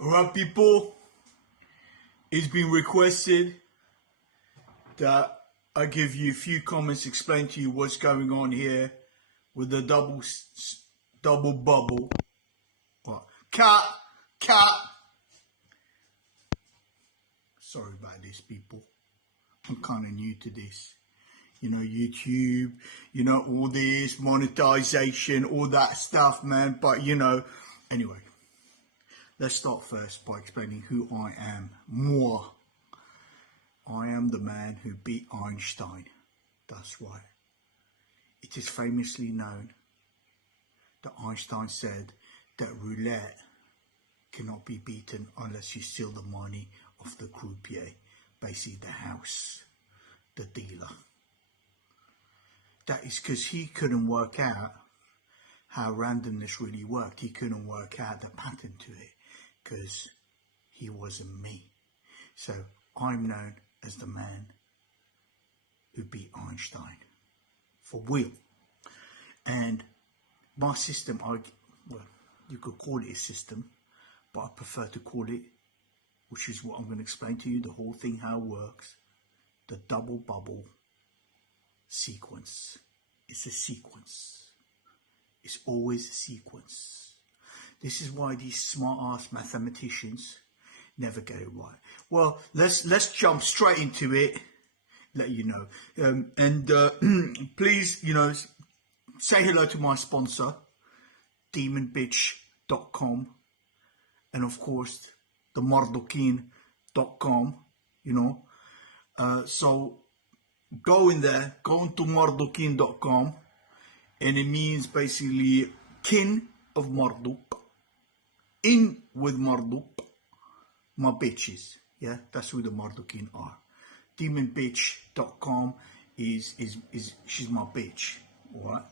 Alright people, it's been requested that I give you a few comments, explain to you what's going on here with the double bubble. What? Cat. Sorry about this people, I'm kind of new to this. You know, YouTube, you know, all this monetization, all that stuff, man. But you know, anyway, let's start first by explaining who I am. Moi. I am the man who beat Einstein. That's right. It is famously known that Einstein said that roulette cannot be beaten unless you steal the money of the croupier, basically the house, the dealer. That is because he couldn't work out how randomness really worked. He couldn't work out the pattern to it because he wasn't me. So I'm known as the man who beat Einstein for real. And my system, well, you could call it a system, but I prefer to call it, which is what I'm going to explain to you, the whole thing, how it works, the double bubble sequence. It's a sequence. It's always a sequence. This is why these smart ass mathematicians never get it right. Well, let's jump straight into it. Let you know, please, you know, say hello to my sponsor, demonbitch.com, and of course the MARDUKin.com. You know, so go in there, go into MARDUKin.com, and it means basically kin of Marduk, in with Marduk, my bitches. Yeah, that's who the Mardukin are. Demonbitch.com is she's my bitch. All right,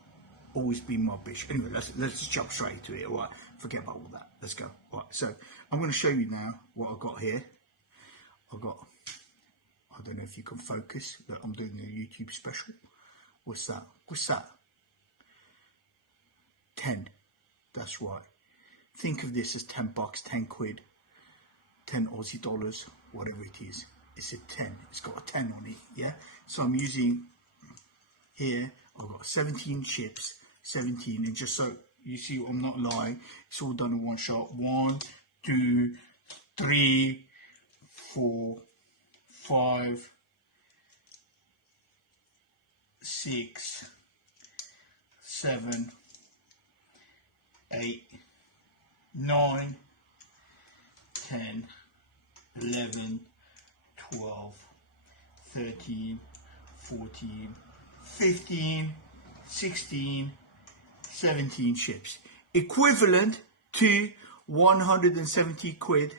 always been my bitch. Anyway, let's jump straight into it. All right, forget about all that. Let's go. All right, so I'm going to show you now what I got here. I don't know if you can focus, but I'm doing a YouTube special. What's that? What's that? 10. That's right. Think of this as 10 bucks, 10 quid, 10 Aussie dollars, whatever it is. It's a 10. It's got a 10 on it, yeah? So I'm using here, I've got 17 chips, 17, and just so you see I'm not lying, it's all done in one shot. 1, 2, 3, 4, 5, 6, 7, 8, 9, 10, 11, 12, 13, 14, 15, 16, 17 chips, equivalent to 170 quid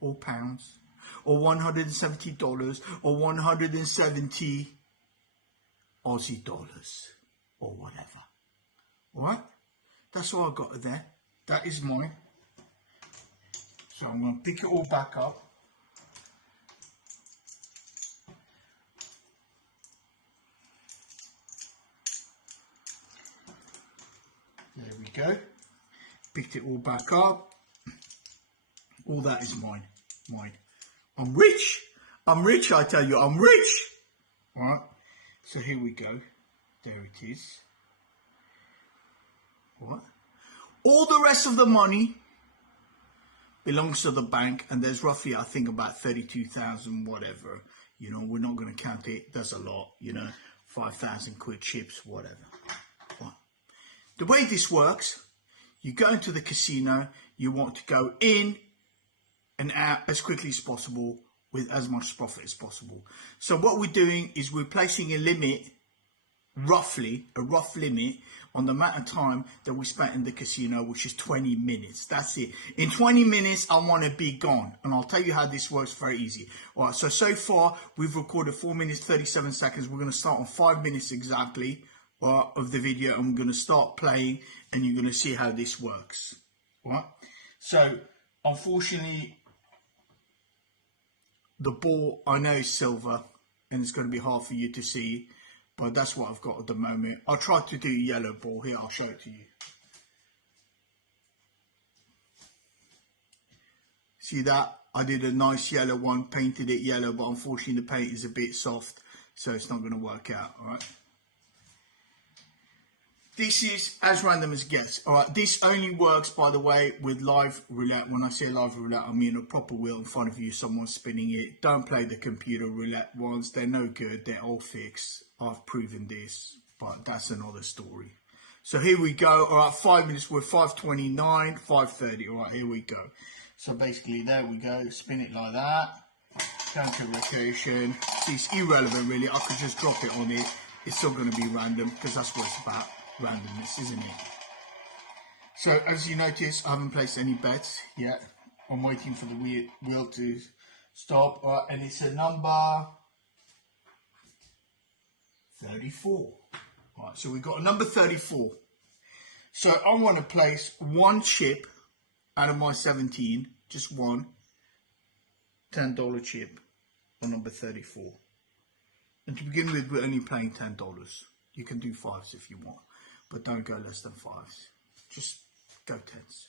or pounds, or $170, or 170 Aussie dollars, or whatever. All right, that's what I got there. That is mine. So I'm going to pick it all back up. There we go. Picked it all back up. All that is mine. Mine. I'm rich. I'm rich, I tell you. I'm rich. All right. So here we go. There it is. What? All the rest of the money belongs to the bank, and there's roughly, I think, about 32,000 whatever. You know, we're not going to count it. That's a lot. You know, 5,000 quid chips, whatever. Well, the way this works, you go into the casino. You want to go in and out as quickly as possible with as much profit as possible. So what we're doing is we're placing a limit, roughly a rough limit, on the amount of time that we spent in the casino, which is 20 minutes. That's it. In 20 minutes, I want to be gone. And I'll tell you how this works very easy. All right, so far, we've recorded 4 minutes, 37 seconds. We're going to start on 5 minutes exactly of the video. I'm going to start playing, and you're going to see how this works. All right? So, unfortunately, the ball, I know, is silver, and it's going to be hard for you to see. But that's what I've got at the moment. I'll try to do a yellow ball. Here, I'll show it to you. See that? I did a nice yellow one, painted it yellow, but unfortunately the paint is a bit soft, so it's not going to work out, all right? This is as random as gets, all right? This only works, by the way, with live roulette. When I say live roulette, I mean a proper wheel in front of you, someone spinning it. Don't play the computer roulette ones. They're no good. They're all fixed. I've proven this, but that's another story. So here we go. All right, 5 minutes. We're 5:29, 5:30. All right, here we go. So basically, there we go. Spin it like that. Counter rotation. See, it's irrelevant, really. I could just drop it on it. It's still going to be random because that's what it's about. Randomness, isn't it? So as you notice, I haven't placed any bets yet. I'm waiting for the wheel to stop. All right, and it's a number 34. All right, so we've got a number 34. So I want to place one chip out of my 17, just one $10 chip on number 34. And to begin with, we're only playing $10. You can do 5s if you want, but don't go less than 5s. Just go 10s.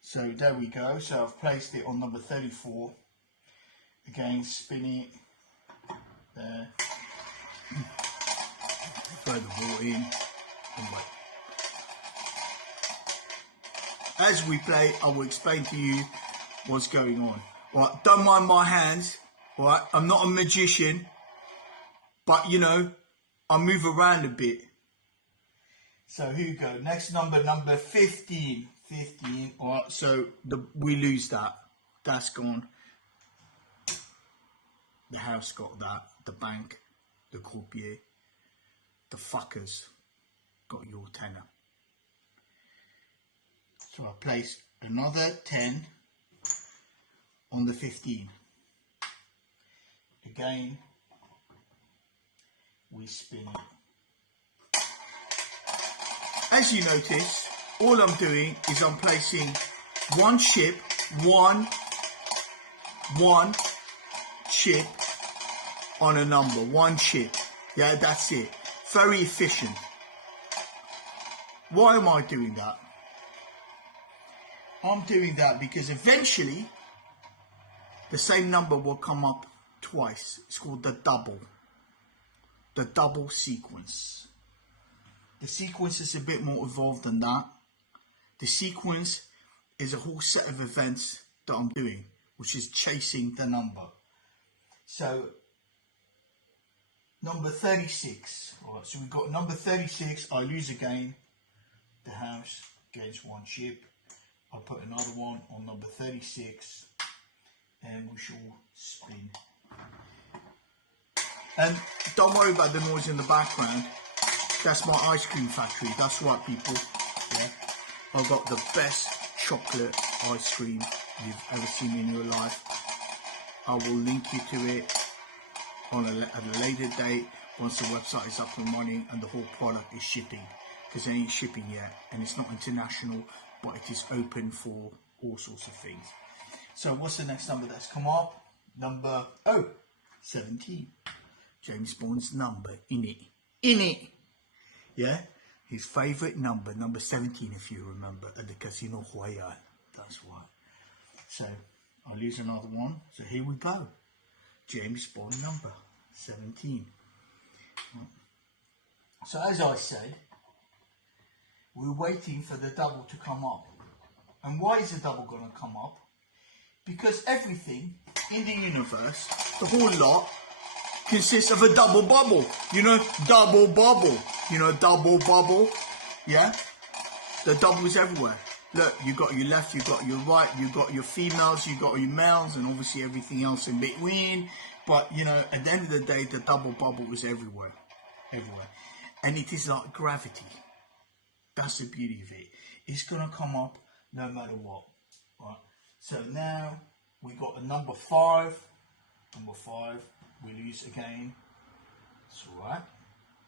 So there we go. So I've placed it on number 34. Again, spin it there. Throw the ball in and wait. As we play, I will explain to you what's going on. Right, don't mind my hands. Right, I'm not a magician, but you know, I move around a bit. So here we go. Next number 15. 15. All right, so we lose that. That's gone. The house got that. The bank, the croupier, the fuckers got your tenner. So I place another 10 on the 15. Again, we spin it. As you notice, all I'm doing is I'm placing one chip, one chip on a number, one chip. Yeah, that's it. Very efficient. Why am I doing that? I'm doing that because eventually the same number will come up twice. It's called the double sequence. The sequence is a bit more evolved than that. The sequence is a whole set of events that I'm doing, which is chasing the number. So number 36. All right, so we've got number 36. I lose again. The house gains one chip. I'll put another one on number 36 and we shall spin. And don't worry about the noise in the background. That's my ice cream factory. That's right, people. Yeah, I've got the best chocolate ice cream you've ever seen in your life. I will link you to it at a later date once the website is up and running and the whole product is shipping, because it ain't shipping yet and it's not international, but it is open for all sorts of things. So what's the next number that's come up? Number 17. James Bond's number, in it. Yeah, his favourite number, number 17, if you remember, at the Casino Royale. That's why. So I'll lose another one. So here we go. James Bond number 17. So as I said, we're waiting for the double to come up. And why is the double going to come up? Because everything in the universe, the whole lot, consists of a double bubble. You know, double bubble. You know, double bubble. Yeah? The double is everywhere. Look, you got your left, you got your right, you got your females, you got your males, and obviously everything else in between. But, you know, at the end of the day, the double bubble is everywhere. Everywhere. And it is like gravity. That's the beauty of it. It's going to come up no matter what. Right? So now we got a number 5. Number 5. We lose again. It's alright.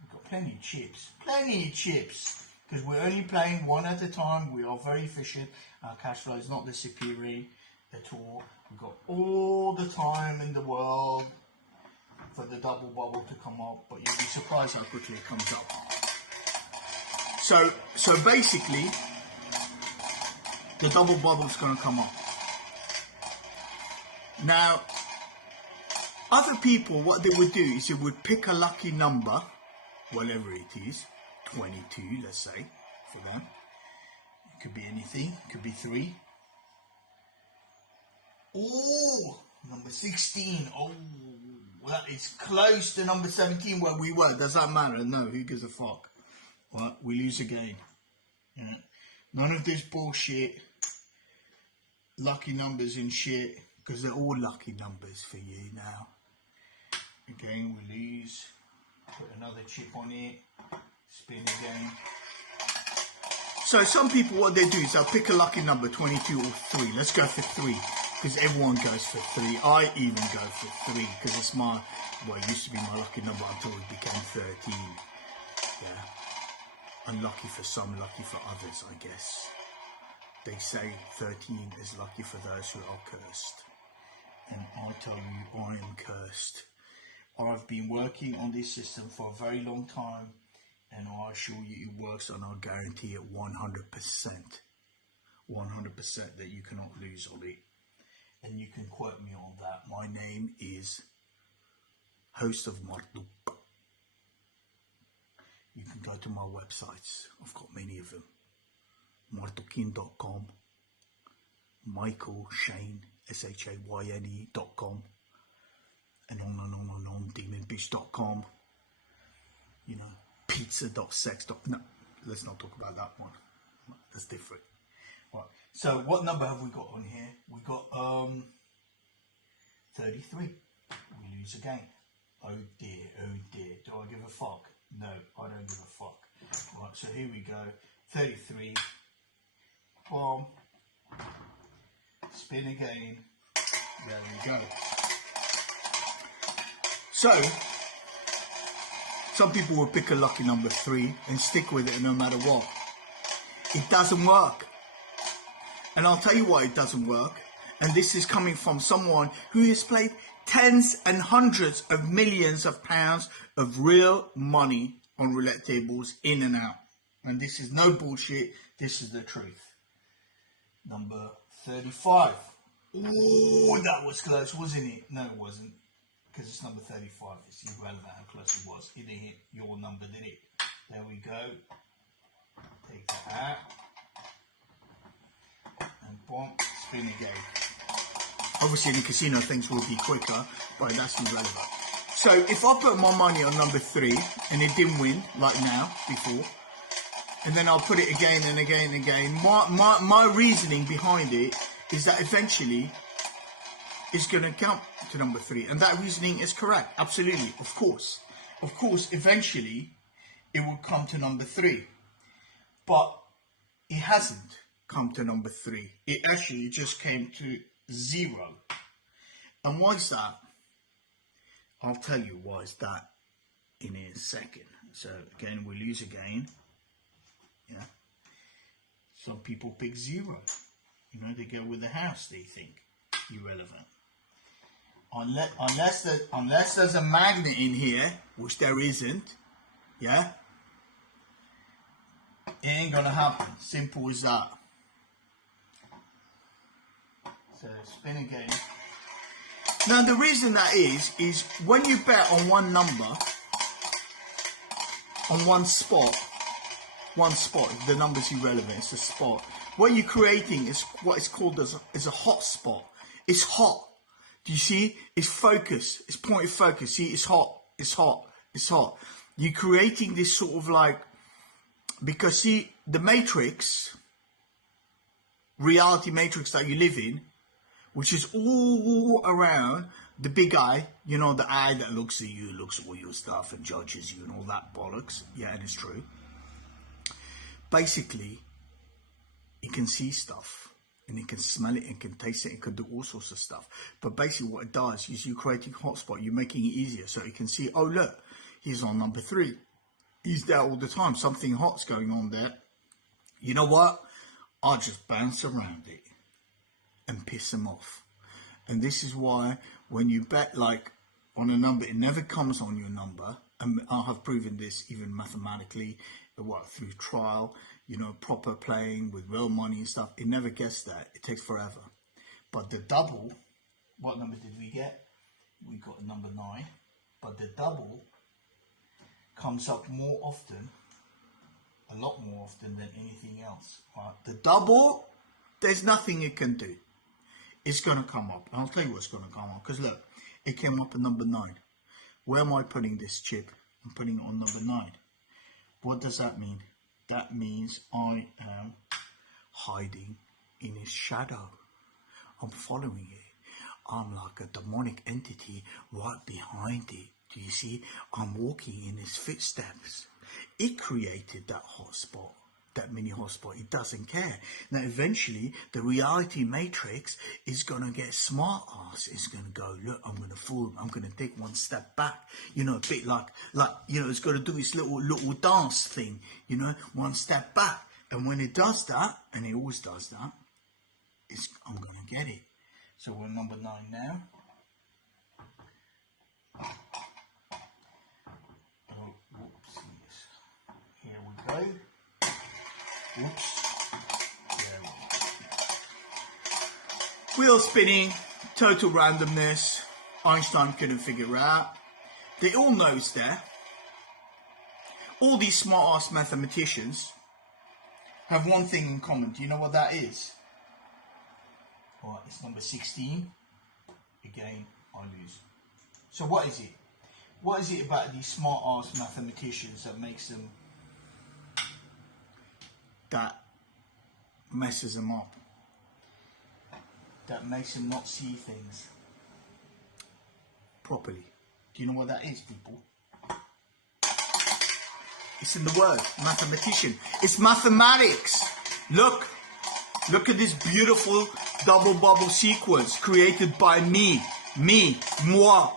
We've got plenty of chips. Plenty of chips. Because we're only playing one at a time. We are very efficient. Our cash flow is not disappearing at all. We've got all the time in the world for the double bubble to come up. But you'll be surprised how quickly it comes up. So basically, the double bubble is going to come up. Now, other people, what they would do is they would pick a lucky number, whatever it is, 22, let's say, for them. It could be anything, it could be 3. Oh, number 16. Oh, well, it's close to number 17 where we were. Does that matter? No, who gives a fuck? Well, we lose again. Yeah. None of this bullshit, lucky numbers and shit, because they're all lucky numbers for you now. Again, we lose. Put another chip on it. Spin again. So some people, what they do is they'll pick a lucky number, 22 or 3. Let's go for 3, because everyone goes for 3. I even go for 3, because it's my, well, it used to be my lucky number until it became 13. Yeah. Unlucky for some, lucky for others, I guess. They say 13 is lucky for those who are cursed. And I tell you, I am cursed. I've been working on this system for a very long time, and I assure you it works, and I guarantee it 100%. 100% that you cannot lose on it. And you can quote me on that. My name is host of MARDUK. You can go to my websites. I've got many of them. mardukin.com, Michael Shayne, SHAYNE.com, and on, demonbish.com, you know, pizza.sex. No, let's not talk about that one. That's different. Right. So what number have we got on here? We got 33. We lose again. Oh dear, oh dear. Do I give a fuck? No, I don't give a fuck. Right, so here we go. 33. Bomb. Spin again. There we go. So, some people will pick a lucky number 3 and stick with it no matter what. It doesn't work. And I'll tell you why it doesn't work. And this is coming from someone who has played tens and hundreds of millions of pounds of real money on roulette tables, in and out. And this is no bullshit. This is the truth. Number 35. Oh, that was close, wasn't it? No, it wasn't. Because it's number 35. It's irrelevant how close it was. It didn't hit your number, did it? There we go. Take that out. And boom, spin again. Obviously in the casino things will be quicker, but that's irrelevant. So if I put my money on number 3 and it didn't win, like now, before, and then I'll put it again and again and again, my reasoning behind it is that eventually it's going to count to number 3. And that reasoning is correct, absolutely, of course. Of course, eventually it will come to number 3. But it hasn't come to number 3. It actually just came to 0. And why is that? I'll tell you why is that in a second. So again, we lose again. Yeah. Some people pick 0. You know, they go with the house, they think. Irrelevant. Unless there's a magnet in here, which there isn't, yeah, it ain't gonna happen. Simple as that. So spin again. Now the reason that is when you bet on one number, on one spot, the number's irrelevant, it's a spot. What you're creating is what is called as a hot spot. It's hot. Do you see? It's focus. It's point of focus. See, it's hot. It's hot. It's hot. You're creating this sort of like, because see, the matrix, reality matrix that you live in, which is all around the big eye, you know, the eye that looks at you, looks at all your stuff and judges you and all that bollocks. Yeah, and it's true. Basically, it can see stuff. And it can smell it, and can taste it, and can do all sorts of stuff. But basically what it does is you're creating hotspot, you're making it easier so it can see, oh look, he's on number 3. He's there all the time, something hot's going on there. You know what? I'll just bounce around it and piss him off. And this is why when you bet like on a number, it never comes on your number. And I have proven this even mathematically, through trial, you know, proper playing with real money and stuff. It never gets that. It takes forever. But the double, What number did we get? We got number 9, but the double comes up more often, a lot more often than anything else. Right? The double, there's nothing it can do. It's going to come up. And I'll tell you what's going to come up. Because look, it came up at number 9. Where am I putting this chip? I'm putting it on number 9. What does that mean? That means I am hiding in its shadow. I'm following it. I'm like a demonic entity right behind it. Do you see? I'm walking in its footsteps. It created that hotspot, that mini hotspot. It doesn't care. Now, eventually, the reality matrix is going to get smart ass. It's going to go, look, I'm going to fool. I'm going to take one step back. You know, a bit like, you know, it's got to do its little dance thing, you know, one step back. And when it does that, and it always does that, I'm going to get it. So we're number 9 now. Oh, whoopsies. Here we go. Oops. There we go. Wheel spinning, total randomness. Einstein couldn't figure it out. They all know it's there. All these smart-ass mathematicians have one thing in common. Do you know what that is? Alright, it's number 16. Again, I lose. So what is it? What is it about these smart-ass mathematicians that makes them, that messes them up? That makes them not see things properly. Do you know what that is, people? It's in the word, mathematician. It's mathematics. Look at this beautiful double bubble sequence created by me, moi.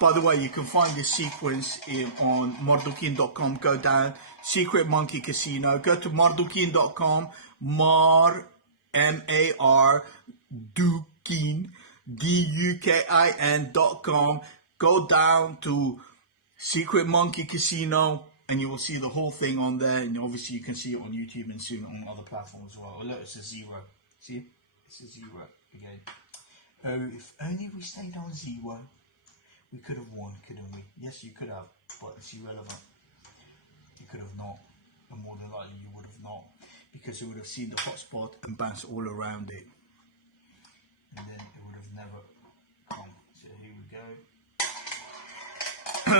By the way, you can find this sequence on mardukin.com. Go down, Secret Monkey Casino. Go to mardukin.com, M-A-R-Dukin, D-U-K-I-N.com. Go down to Secret Monkey Casino, and you will see the whole thing on there. And obviously, you can see it on YouTube and soon on other platforms as well. Oh, look, it's a 0. See? It's a 0 again. Oh, if only we stayed on 0. We could have won, couldn't we? Yes, you could have, but it's irrelevant. You could have not, and more than likely you would have not, because you would have seen the hotspot and bounced all around it, and then it would have never come. So here we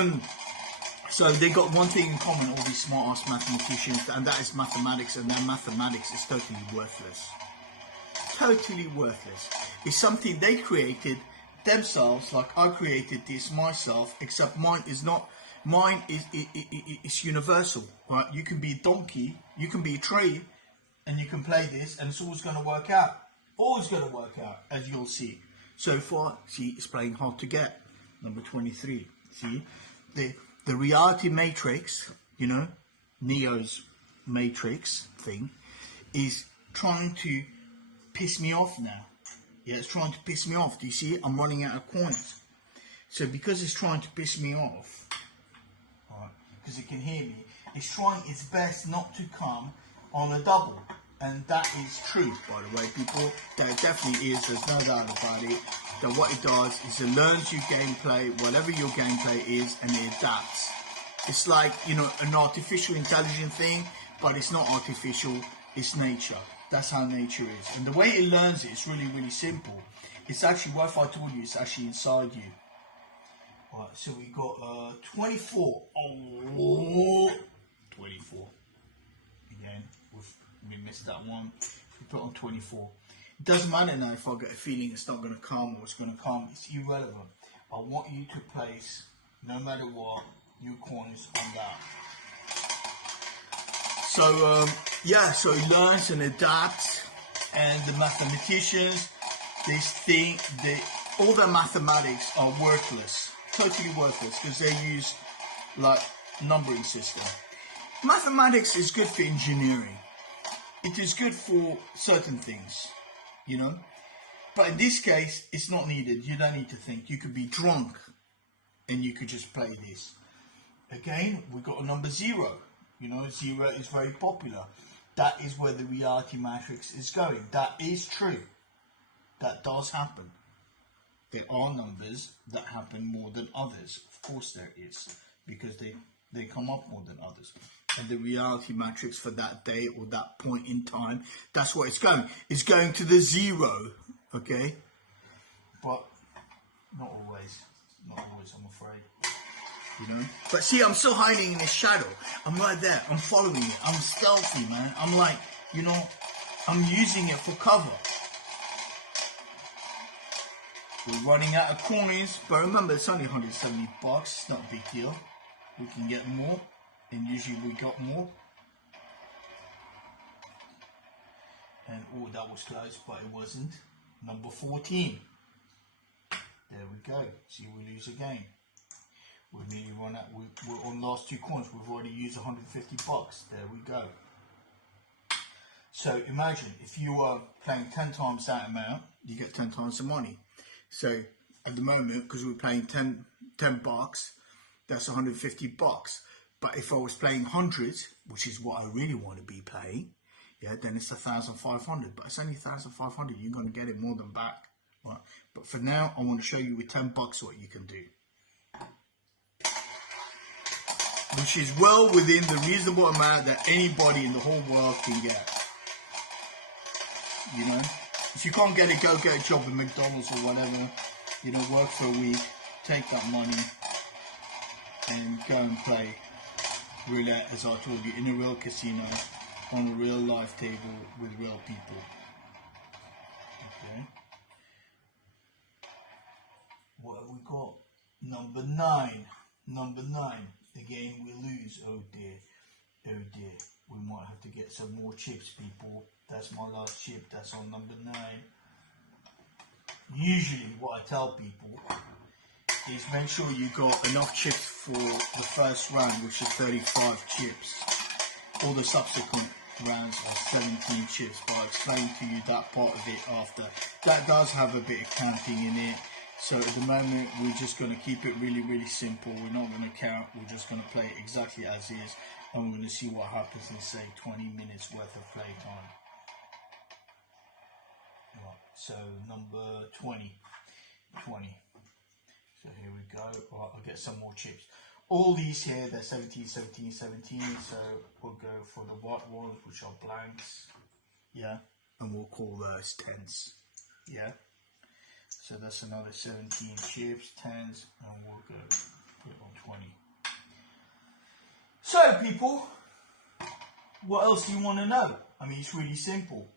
go. So they got one thing in common, all these smart-ass mathematicians, and that is mathematics, and their mathematics is totally worthless. Totally worthless. It's something they created themselves, like I created this myself, except mine is not. Mine is universal, right? You can be a donkey, you can be a tree, and you can play this, and it's always going to work out. Always going to work out, as you'll see. So far, see, it's playing hard to get. Number 23. See, the reality matrix, you know, Neo's matrix thing, is trying to piss me off now. Yeah, it's trying to piss me off. Do you see? I'm running out of coins. So because it's trying to piss me off, because it can hear me, it's trying its best not to come on a double. And that is true, by the way, people. That definitely is. There's no doubt about it. That what it does is it learns your gameplay, whatever your gameplay is, and it adapts. It's like, you know, an artificial intelligent thing, but it's not artificial. It's nature. That's how nature is. And the way it learns it is really, really simple. It's actually, what if I told you, it's actually inside you. Alright, so we got 24. Oh, 24. Again, we missed that one. We put on 24. It doesn't matter now if I get a feeling it's not going to come or it's going to come. It's irrelevant. I want you to place, no matter what, your coins on that. So, yeah, so it learns and adapts, and the mathematicians, they think all their mathematics are worthless, totally worthless, because they use, like, numbering system. Mathematics is good for engineering. It is good for certain things, you know, but in this case, it's not needed. You don't need to think. You could be drunk, and you could just play this. Again, we got a number 0. You know, 0 is very popular. That is where the reality matrix is going. That is true. That does happen. There are numbers that happen more than others. Of course there is, because they come up more than others. And the reality matrix for that day or that point in time, that's what it's going. It's going to the 0, okay? But not always. Not always, I'm afraid. You know? But see, I'm still hiding in the shadow. I'm right there. I'm following it. I'm stealthy, man. I'm like, you know, I'm using it for cover. We're running out of coins, but remember, it's only 170 bucks. It's not a big deal. We can get more, and usually we got more. And oh, that was close, but it wasn't. Number 14. There we go. See, we lose again. We've nearly run out. We're on last 2 coins. We've already used 150 bucks. There we go. So imagine if you are playing 10 times that amount, you get 10 times the money. So at the moment, because we're playing 10 bucks, that's 150 bucks. But if I was playing hundreds, which is what I really want to be playing, yeah, then it's 1,500. But it's only 1,500. You're going to get it more than back. Right? But for now, I want to show you with 10 bucks what you can do, which is well within the reasonable amount that anybody in the whole world can get. You know, if you can't get it, go get a job at McDonald's or whatever. You know, work for a week, take that money, and go and play roulette, as I told you, in a real casino, on a real live table with real people. Okay. What have we got? Number 9. Number 9. Again, we lose. Oh dear. Oh dear. We might have to get some more chips, people. That's my last chip. That's on number 9. Usually what I tell people is make sure you got enough chips for the first round, which is 35 chips. All the subsequent rounds are 17 chips, but I'll explain to you that part of it after. That does have a bit of counting in it. So at the moment, we're just going to keep it really, really simple. We're not going to count. We're just going to play it exactly as is. And we're going to see what happens in, say, 20 minutes worth of play time. Right, so number 20. So here we go. Right, I'll get some more chips. All these here, they're 17, 17, 17. So we'll go for the white ones, which are blanks. Yeah. And we'll call those 10s. Yeah. So that's another 17 chips, 10s, and we'll go put on 20. So people, what else do you want to know? I mean, it's really simple.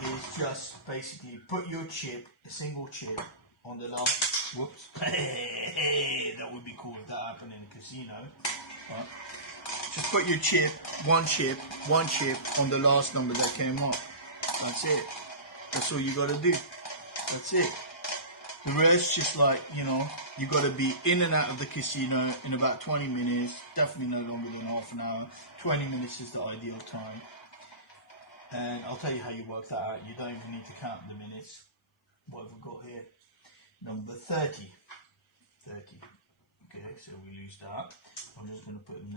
It's just basically put your chip, a single chip, on the last, whoops, that would be cool if that happened in a casino. Right. Just put your chip, one chip, on the last number that came up. That's it. That's all you got to do. That's it. The rest, just like, you know, you got to be in and out of the casino in about 20 minutes. Definitely no longer than half an hour. 20 minutes is the ideal time. And I'll tell you how you work that out. You don't even need to count the minutes. What have we got here? Number 30. 30. Okay, so we lose that. I'm just going to put them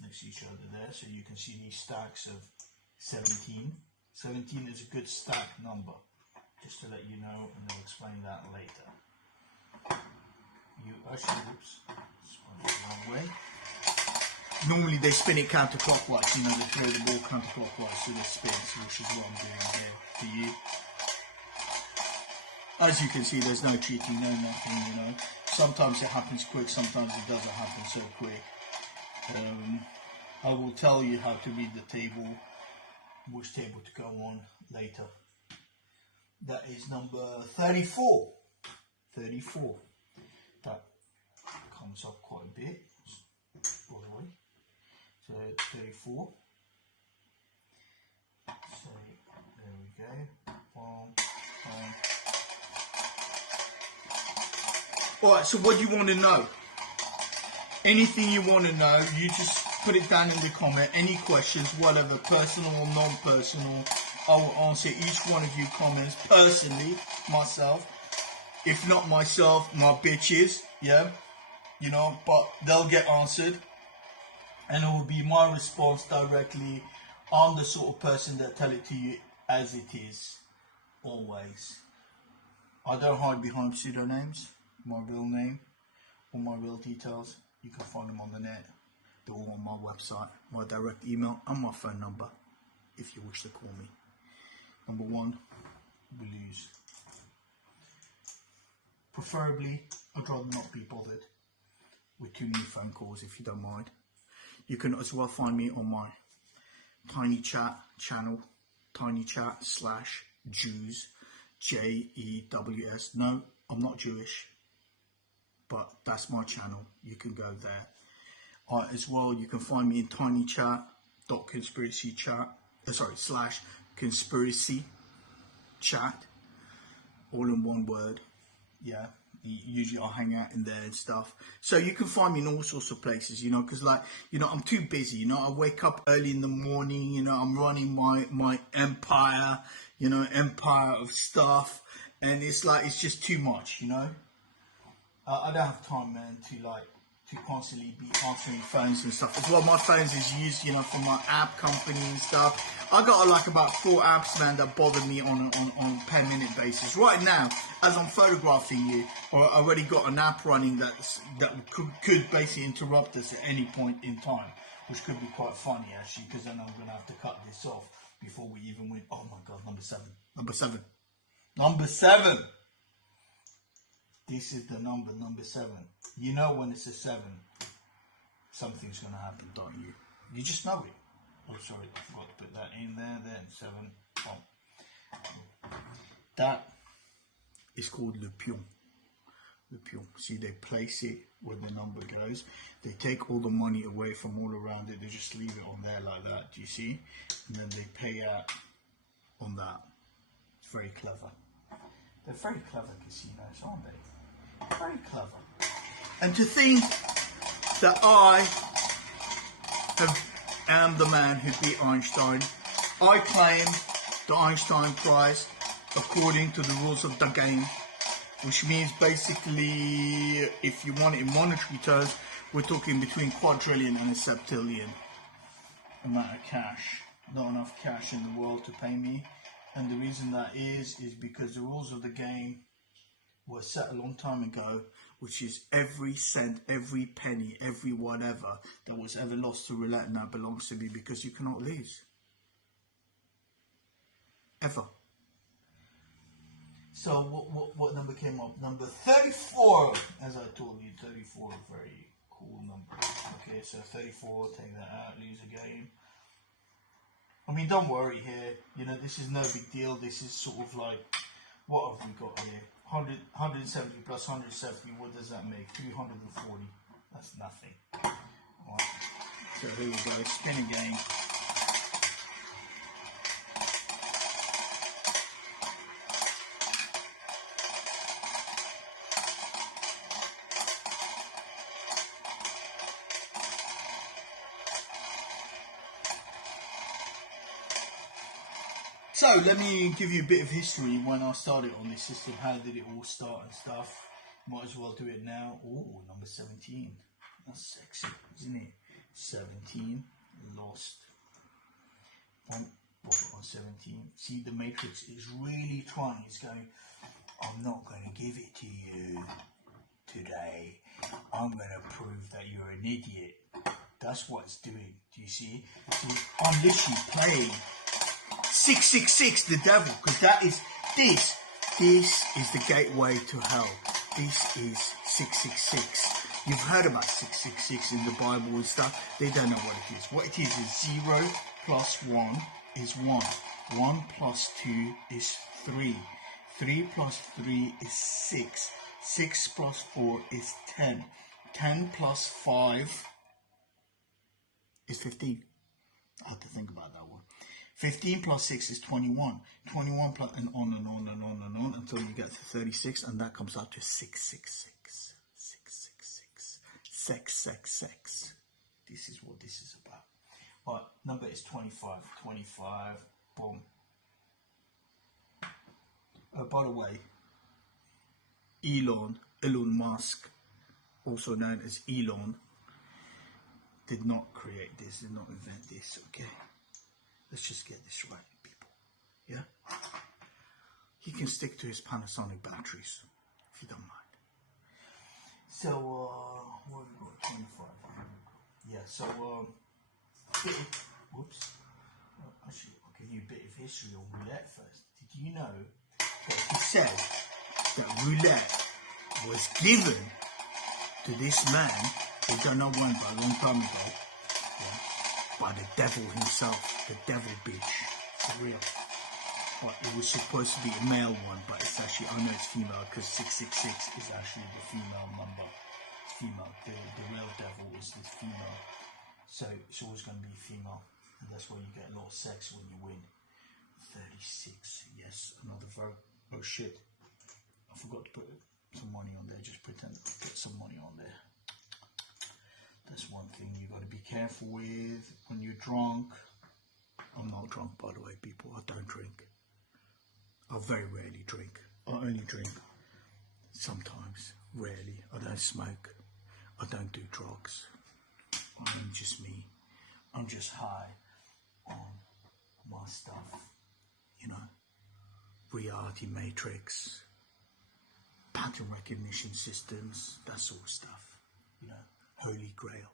next to each other there so you can see these stacks of 17. 17 is a good stack number. Just to let you know, and I'll explain that later. You actually, oops, spun it the wrong way. Normally they spin it counterclockwise, you know, they throw the ball counterclockwise so it spins, which is what I'm doing here for you. As you can see, there's no cheating, no nothing, you know. Sometimes it happens quick, sometimes it doesn't happen so quick. I will tell you how to read the table, which table to go on later. That is number 34. 34. That comes up quite a bit. By the way. So 34. So there we go. Alright, so what do you want to know? Anything you want to know, you just put it down in the comment. Any questions, whatever, personal or non-personal. I will answer each one of you comments personally, myself. If not myself, my bitches, yeah, you know, but they'll get answered. And it will be my response directly. I'm the sort of person that tell it to you as it is, always. I don't hide behind pseudonyms. My real name, all my real details, you can find them on the net. They're all on my website, my direct email, and my phone number, if you wish to call me. Number one, we lose. Preferably, I'd rather not be bothered with too many phone calls, if you don't mind. You can as well find me on my Tiny Chat channel, tinychat/Jews, Jews. No, I'm not Jewish, but that's my channel. You can go there. As well, you can find me in tinychat.conspiracychat, /conspiracy chat, all in one word. Yeah, usually I hang out in there and stuff. So you can find me in all sorts of places, you know, because like, you know, I'm too busy, you know. I wake up early in the morning, you know, I'm running my empire, you know, empire of stuff, and it's like, it's just too much, you know. I don't have time, man, to constantly be answering phones and stuff. As well, my phones is used, you know, for my app company and stuff. I got like about 4 apps, man, that bother me on per minute basis. Right now, as I'm photographing you, I already got an app running that could basically interrupt us at any point in time, which could be quite funny actually, because then I'm gonna have to cut this off before we even win. Oh my God, number seven. This is the number 7. You know when it's a 7, something's going to happen, don't you? You just know it. Oh, sorry, I forgot to put that in there. Then 7. Oh. That is called le pion. Le pion. See, they place it where the number goes. They take all the money away from all around it. They just leave it on there like that. Do you see? And then they pay out on that. It's very clever. They're very clever casinos, aren't they? Very clever. And to think that I am the man who beat Einstein. I claim the Einstein prize according to the rules of the game, which means basically, if you want it in monetary terms, we're talking between quadrillion and a septillion amount of cash. Not enough cash in the world to pay me. And the reason that is because the rules of the game were set a long time ago, which is every cent, every penny, every whatever that was ever lost to roulette now belongs to me, because you cannot lose. Ever. So what number came up? Number 34, as I told you, 34, very cool number. Okay, so 34, take that out, lose a game. I mean, don't worry here, you know, this is no big deal. This is sort of like, what have we got here? 170 plus 170, what does that make? 340. That's nothing. Right. So here we go, spin again. So let me give you a bit of history when I started on this system. How did it all start and stuff? Might as well do it now. Oh, number 17. That's sexy, isn't it? 17 lost on 17. See, the Matrix is really trying. It's going, I'm not going to give it to you today. I'm going to prove that you're an idiot. That's what it's doing. Do you see? See, I'm literally playing 666, the devil, because this is the gateway to hell. This is 666. You've heard about 666 in the Bible and stuff. They don't know what it is. What it is 0 plus 1 is 1. 1 plus 2 is 3. 3 plus 3 is 6. 6 plus 4 is 10. 10 plus 5 is 15. I have to think about that one. 15 plus 6 is 21. 21 plus, and on and on and on and on until you get to 36, and that comes out to 666. 666. Sex. This is what this is about. Right, number is 25. 25. Boom. By the way, Elon Musk, also known as Elon, did not create this, did not invent this, okay? Let's just get this right, people. Yeah? he can stick to his Panasonic batteries, if you don't mind. So, what have we got? 25. Yeah, so, whoops. Actually, I'll give you a bit of history on roulette first. Did you know that he said that roulette was given to this man, who don't know when, but a long time ago, yeah, by the devil himself, the devil bitch, for real. But it was supposed to be a male one, but it's actually, I know it's female, because 666 is actually the female number. It's female. The real devil is this female. So it's always going to be female. And that's why you get a lot of sex when you win. 36. Yes, another vote. Oh shit. I forgot to put some money on there. Just pretend to put some money on there. That's one thing you got to be careful with when you're drunk. I'm not drunk, by the way, people. I don't drink. I very rarely drink. I only drink sometimes, rarely. I don't smoke. I don't do drugs. I mean, just me. I'm just high on my stuff, you know, reality matrix, pattern recognition systems, that sort of stuff, you know, holy grail.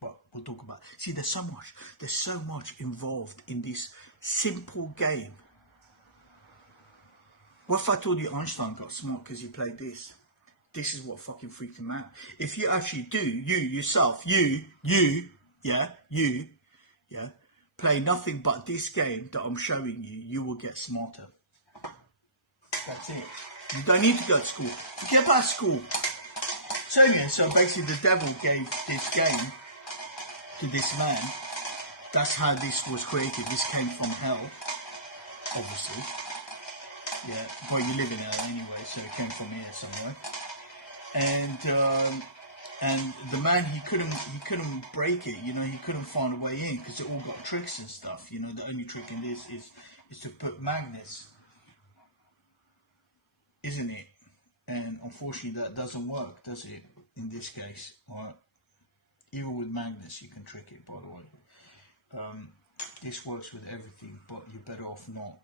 But we'll talk about, see, there's so much involved in this simple game. What if I told you Einstein got smart because he played this? This is what fucking freaked him out. If you actually do, you play nothing but this game that I'm showing you, you will get smarter. That's it. You don't need to go to school. Forget about school. So yeah, so basically the devil gave this game to this man. That's how this was created. This came from hell, obviously. Yeah, but you live in hell anyway, so it came from here somewhere. And the man, he couldn't break it, you know, he couldn't find a way in because it all got tricks and stuff, you know. The only trick in this is to put magnets, isn't it? And unfortunately that doesn't work, does it, in this case? Right? Even with magnets you can trick it, by the way. This works with everything, but you're better off not,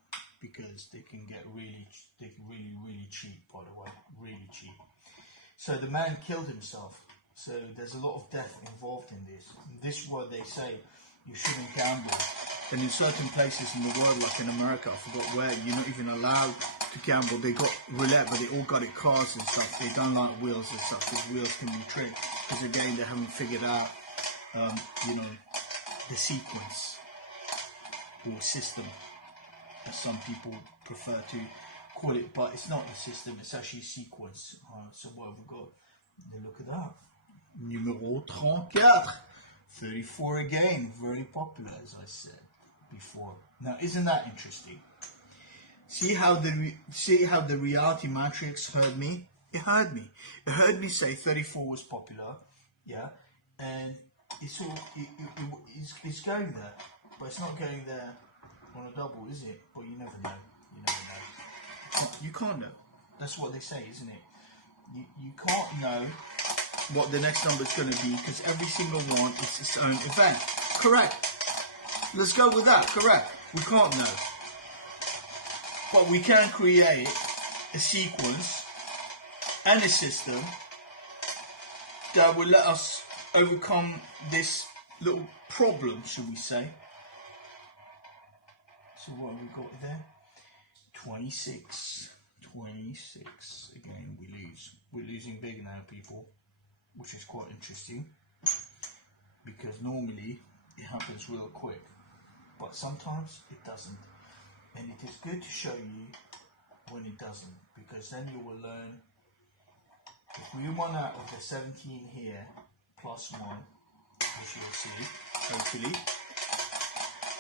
because they can really cheap, by the way, really cheap. So the man killed himself. So there's a lot of death involved in this. This is what they say, you shouldn't gamble. And in certain places in the world, like in America, I forgot where, you're not even allowed to gamble. They got roulette, but they all got it cars and stuff. They don't like wheels and stuff, because wheels can be tricked. Because again, they haven't figured out, you know, the sequence or system, as some people prefer to call it, but it's not a system, it's actually a sequence. So what have we got? Look at that. Numéro 34. 34 again, very popular, as I said before. Now, isn't that interesting? See how the reality matrix heard me? It heard me. It heard me say 34 was popular, yeah, and it's going there, but it's not going there on a double, is it? But you never know. You never know. You can't know. That's what they say, isn't it? You can't know what the next number is going to be, because every single one is its own event. Correct. Let's go with that. Correct. We can't know. But we can create a sequence and a system that will let us overcome this little problem, should we say. So what have we got there? 26. 26. Again, we lose. We're losing big now, people, which is quite interesting, because normally it happens real quick, but sometimes it doesn't. And it is good to show you when it doesn't, because then you will learn. If we run out of the 17 here, plus 1, which you'll see, hopefully,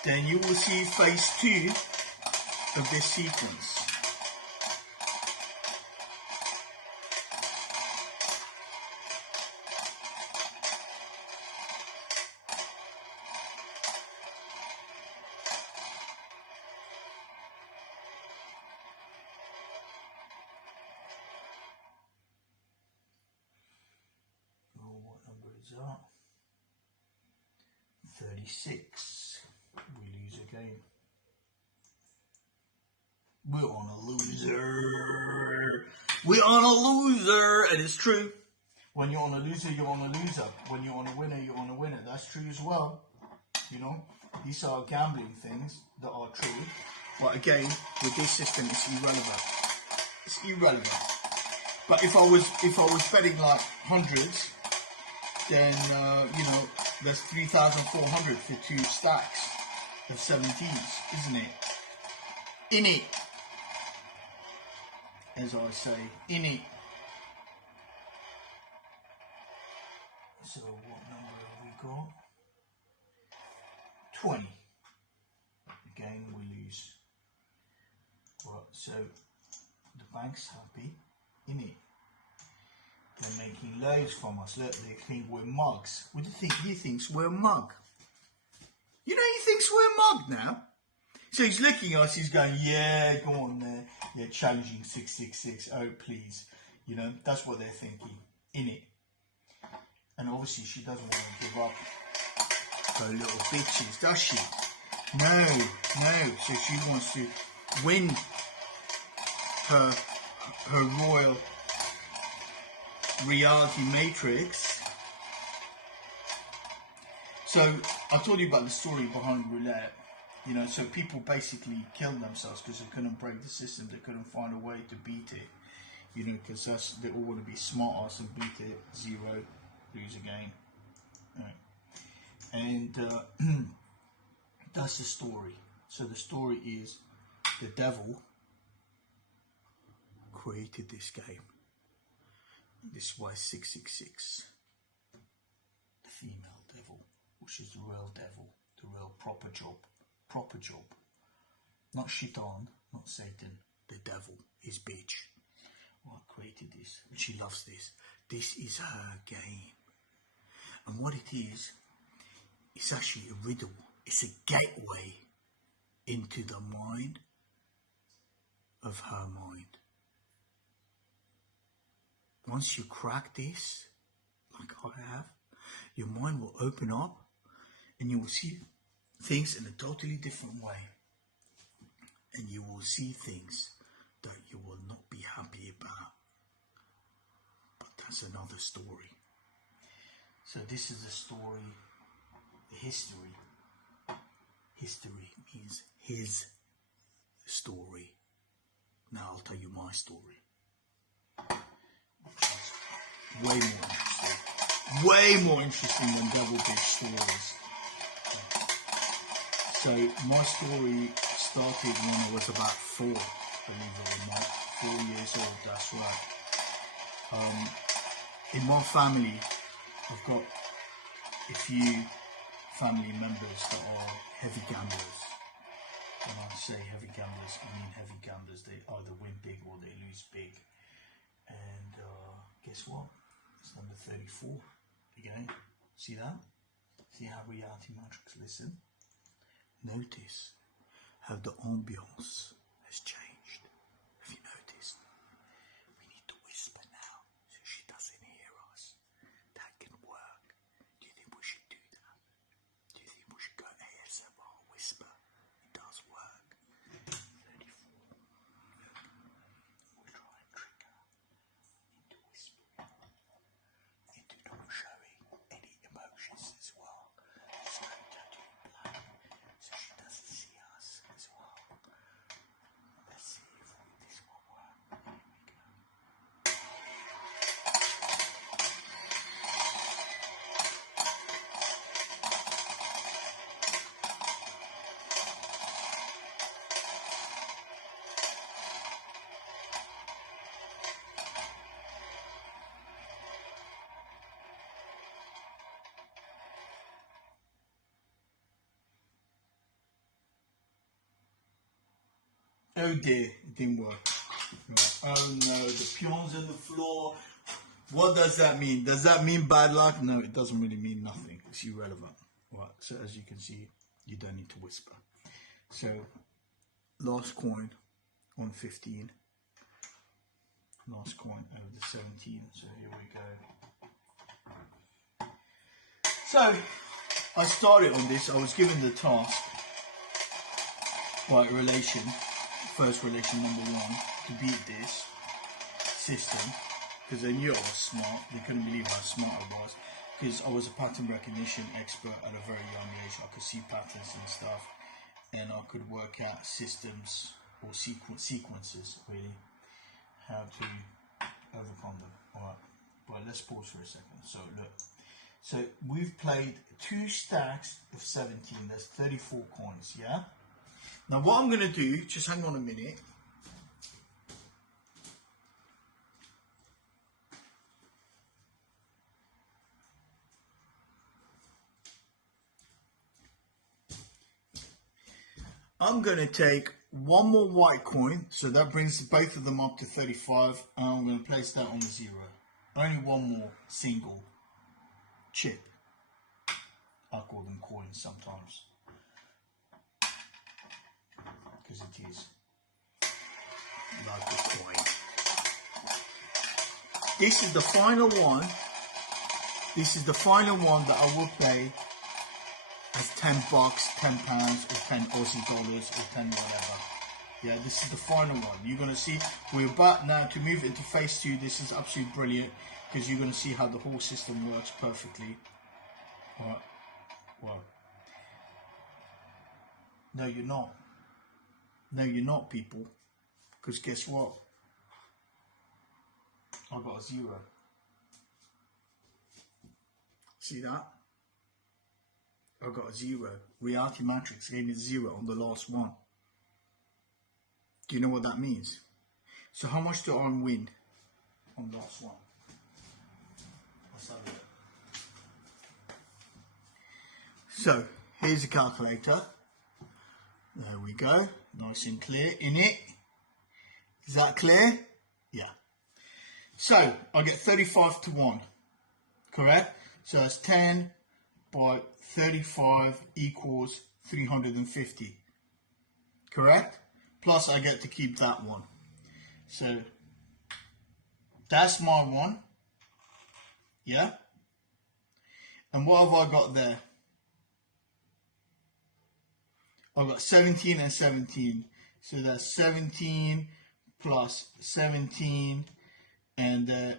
then you will see phase 2 of this sequence. What number is that? 36. We lose again. We're on a loser. We're on a loser. And it's true. When you're on a loser, you're on a loser. When you're on a winner, you're on a winner. That's true as well. You know, these are gambling things that are true. But again, with this system, it's irrelevant. It's irrelevant. But if I was betting like hundreds, then you know, that's 3,400 for 2 stacks of 17s, isn't it? In it, as I say, in it. So what number have we got? 20. Again, we lose. Right, so the bank's happy, in it. They're making loads from us. Look, they think we're mugs. What do you think? He thinks we're a mug. You know, he thinks we're a mug now. So he's looking at us, he's going, yeah, go on there. Yeah, challenging 666. Oh, please. You know, that's what they're thinking. In it. And obviously she doesn't want to give up her little bitches, does she? No, no. So she wants to win her royal reality matrix. So I told you about the story behind Roulette. You know, so people basically killed themselves because they couldn't break the system. They couldn't find a way to beat it. You know, because they all want to be smart ass and beat it. 0, lose again. Right. And that's the story. So the story is the devil created this game. This is why 666, the female devil, which is the real devil, the real proper job. Proper job. Not shaitan, not Satan, the devil, his bitch. Well, I created this, and she loves this. This is her game. And what it is, it's actually a riddle. It's a gateway into the mind of her mind. Once you crack this, like I have, your mind will open up and you will see things in a totally different way. And you will see things that you will not be happy about. But that's another story. So this is the story, the history. History means his story. Now I'll tell you my story. Which is way more interesting. Way more interesting than Double Bitch stories. So my story started when I was about 4, believe it or not. 4 years old, that's right. In my family, I've got a few family members that are heavy gamblers. When I say heavy gamblers, I mean heavy gamblers. They either win big or they lose big. And guess what? It's number 34. Again, see that? See how reality matrix listen? Notice how the ambience has changed. Have you noticed? We need to whisper now so she doesn't hear us. That can work. Do you think we should do that? Do you think we should go ASMR whisper? It does work. 34. We'll try and trick her into whispering, into not showing any emotions as well. Just go tattoo black so she doesn't see us as well. Let's see if this will work. Here we go. Oh dear, it didn't work. No. Oh no, the peons on the floor. What does that mean? Does that mean bad luck? No, it doesn't really mean nothing. It's irrelevant. Right, so as you can see, you don't need to whisper. So, last coin on 15. Last coin over the 17. So here we go. So, I started on this. I was given the task by relation first relation number 1 to beat this system, because they knew I was smart. They couldn't believe how smart I was, because I was a pattern recognition expert at a very young age. I could see patterns and stuff, and I could work out systems or sequences, really, how to overcome them. Alright, but let's pause for a second. So look, so we've played 2 stacks of 17, that's 34 coins, yeah? Now what I'm going to do, just hang on a minute. I'm going to take one more white coin, so that brings both of them up to 35, and I'm going to place that on the 0. Only one more single chip. I call them coins sometimes, because it is like a coin. This is the final one. This is the final one that I will play as 10 bucks, 10 pounds, or 10 Aussie dollars, or 10 whatever. Yeah, this is the final one. You're going to see, we're about now to move into phase 2. This is absolutely brilliant, because you're going to see how the whole system works perfectly. Alright, well, no you're not. No you're not, people, because guess what? I got a 0. See that? I got a 0. Reality Matrix gave me 0 on the last one. Do you know what that means? So how much do I win on the last one? Let's have a look. So here's a calculator. There we go. Nice and clear in it. Is that clear? Yeah. So I get 35 to 1. Correct? So that's 10 by 35 equals 350. Correct? Plus I get to keep that one. So that's my one. Yeah? And what have I got there? I've got 17 and 17. So that's 17 plus 17 and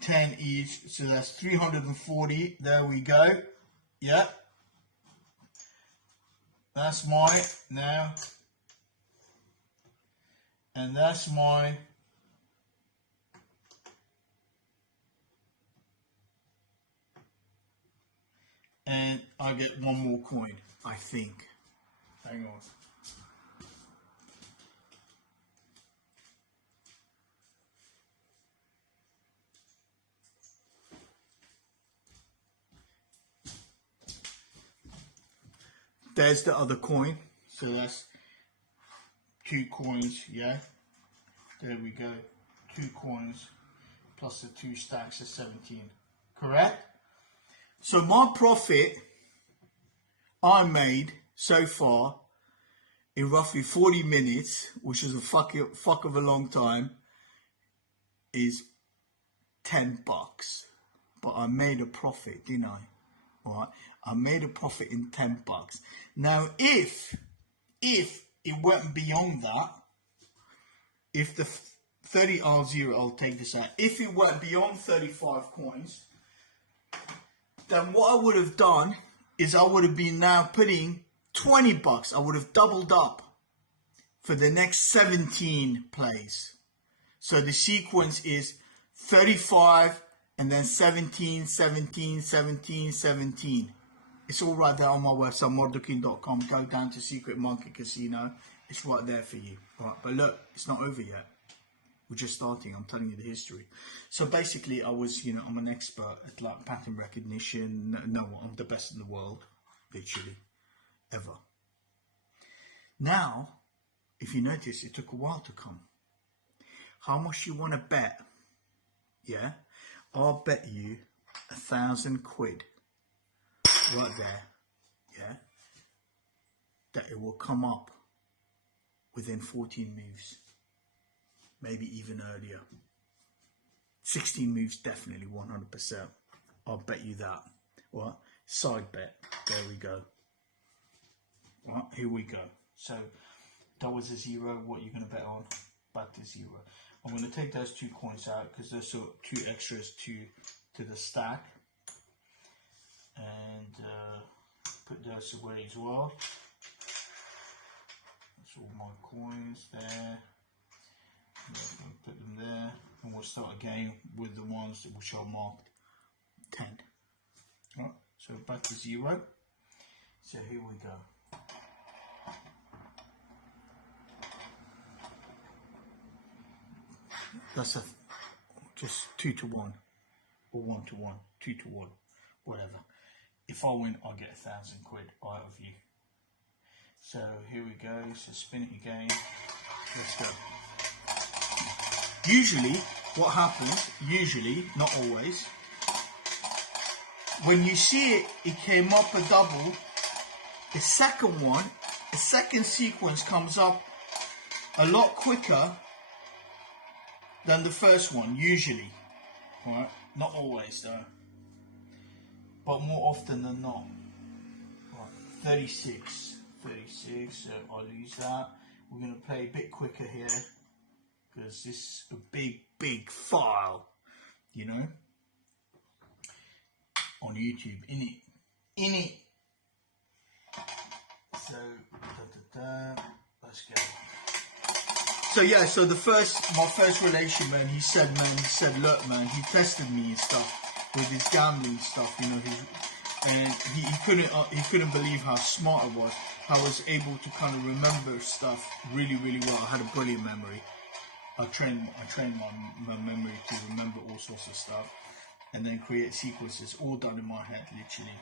10 each. So that's 340. There we go. Yeah. That's mine now. And that's mine. And I get one more coin, I think. Hang on. There's the other coin. So that's 2 coins, yeah. There we go. 2 coins plus the 2 stacks of 17. Correct? So my profit I made so far in roughly 40 minutes, which is a fuck of a long time, is 10 bucks. But I made a profit, didn't I? Alright, I made a profit in 10 bucks. Now, if it went beyond that, if the 30 R0, I'll take this out. If it went beyond 35 coins, then what I would have done is I would have been now putting 20 bucks. I would have doubled up for the next 17 plays. So the sequence is 35 and then 17, 17, 17, 17. It's all right there on my website, marduking.com. Go down to Secret Monkey Casino. It's right there for you. All right, but look, it's not over yet. We're just starting. I'm telling you the history. So basically, I was, I'm an expert at like pattern recognition. No, I'm the best in the world, literally, ever. Now, if you notice, it took a while to come. How much you want to bet? Yeah, I'll bet you 1,000 quid right there. Yeah, that it will come up within 14 moves. Maybe even earlier. 16 moves, definitely 100%. I'll bet you that. Well, side bet. There we go. Well, here we go. So that was a 0. What are you going to bet on? Back to 0. I'm going to take those 2 coins out because there's sort of 2 extras to the stack, and put those away as well. That's all my coins there. Put them there, and we'll start again with the ones which are marked 10. Right, so back to 0. So here we go. That's just 2 to 1, or 1 to 1, 2 to 1, whatever. If I win, I get 1,000 quid out of you. So here we go. So spin it again. Let's go. Usually, what happens? Usually, not always. When you see it, it came up a double. The second one, the second sequence comes up a lot quicker than the first one, usually. Right? Not always though, but more often than not. Right. 36, so I'll use that. We're going to play a bit quicker here because this is a big file, you know, on YouTube, in it. So let's go. So yeah, so my first relation, man, he said, look, man, he tested me and stuff with his gambling stuff, you know, and he couldn't believe how smart I was. I was able to kind of remember stuff really well. I had a brilliant memory. I trained my memory to remember all sorts of stuff, and then create sequences, all done in my head, literally.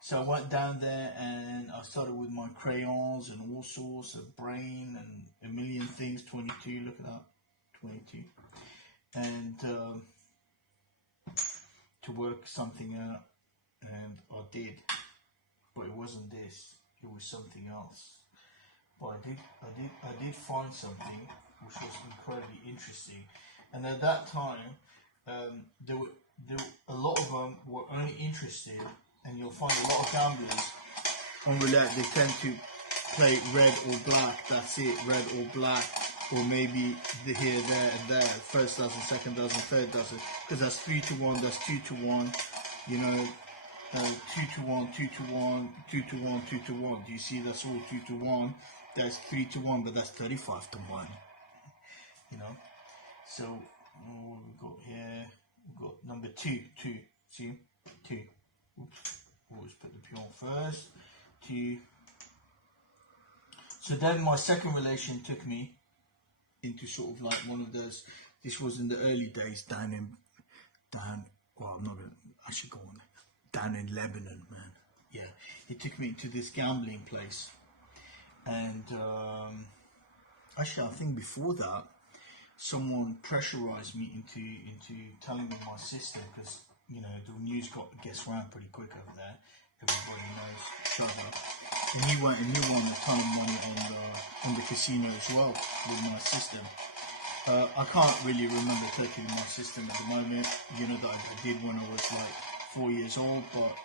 So I went down there and I started with my crayons and all sorts of brain and a million things. 22, look at that, 22. And to work something out, and I did, but it wasn't this, it was something else. But I did find something which was incredibly interesting. And at that time, there were a lot of them were only interested. And you'll find a lot of gamblers on roulette, they tend to play red or black, that's it, red or black, or maybe the here, there, and there, first dozen, second dozen, third dozen, because that's 3 to 1, that's 2 to 1, you know, 2 to 1, 2 to 1, 2 to 1, 2 to 1. Do you see that's all 2 to 1? That's 3 to 1, but that's 35 to 1, you know. So, what we've got here, we've got number 2, see, 2. Oops, always put the pawn first. 2. So then my second relation took me into sort of like one of those. This was in the early days down. Well, I'm not gonna. I should go on. Down in Lebanon, man. Yeah, he took me to this gambling place, and actually, I think before that, someone pressurized me into telling me my system, because you know the news gets around pretty quick over there. Everybody knows each other. And he won a ton of money on the casino as well with my system. I can't really remember taking my system at the moment. You know that I did when I was like 4 years old, but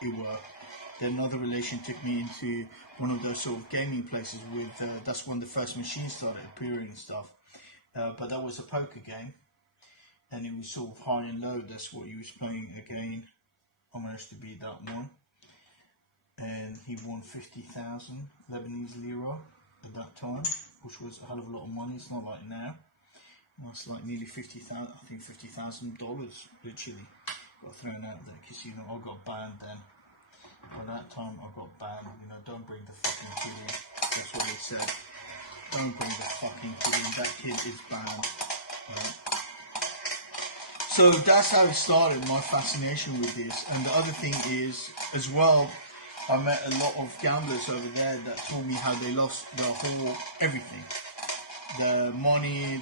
then another relation took me into one of those sort of gaming places with. That's when the first machines started appearing and stuff. But that was a poker game. And it was sort of high and low. That's what he was playing again. I managed to beat that one, and he won 50,000 Lebanese lira at that time, which was a hell of a lot of money. It's not like now. That's like nearly 50,000. I think $50,000 literally got thrown out of the casino. I got banned then. By that time, I got banned. You know, don't bring the fucking kid in. That's what they said. Don't bring the fucking kid in. That kid is banned. Right? So that's how it started, my fascination with this. And the other thing is, as well, I met a lot of gamblers over there that told me how they lost their whole everything. The money,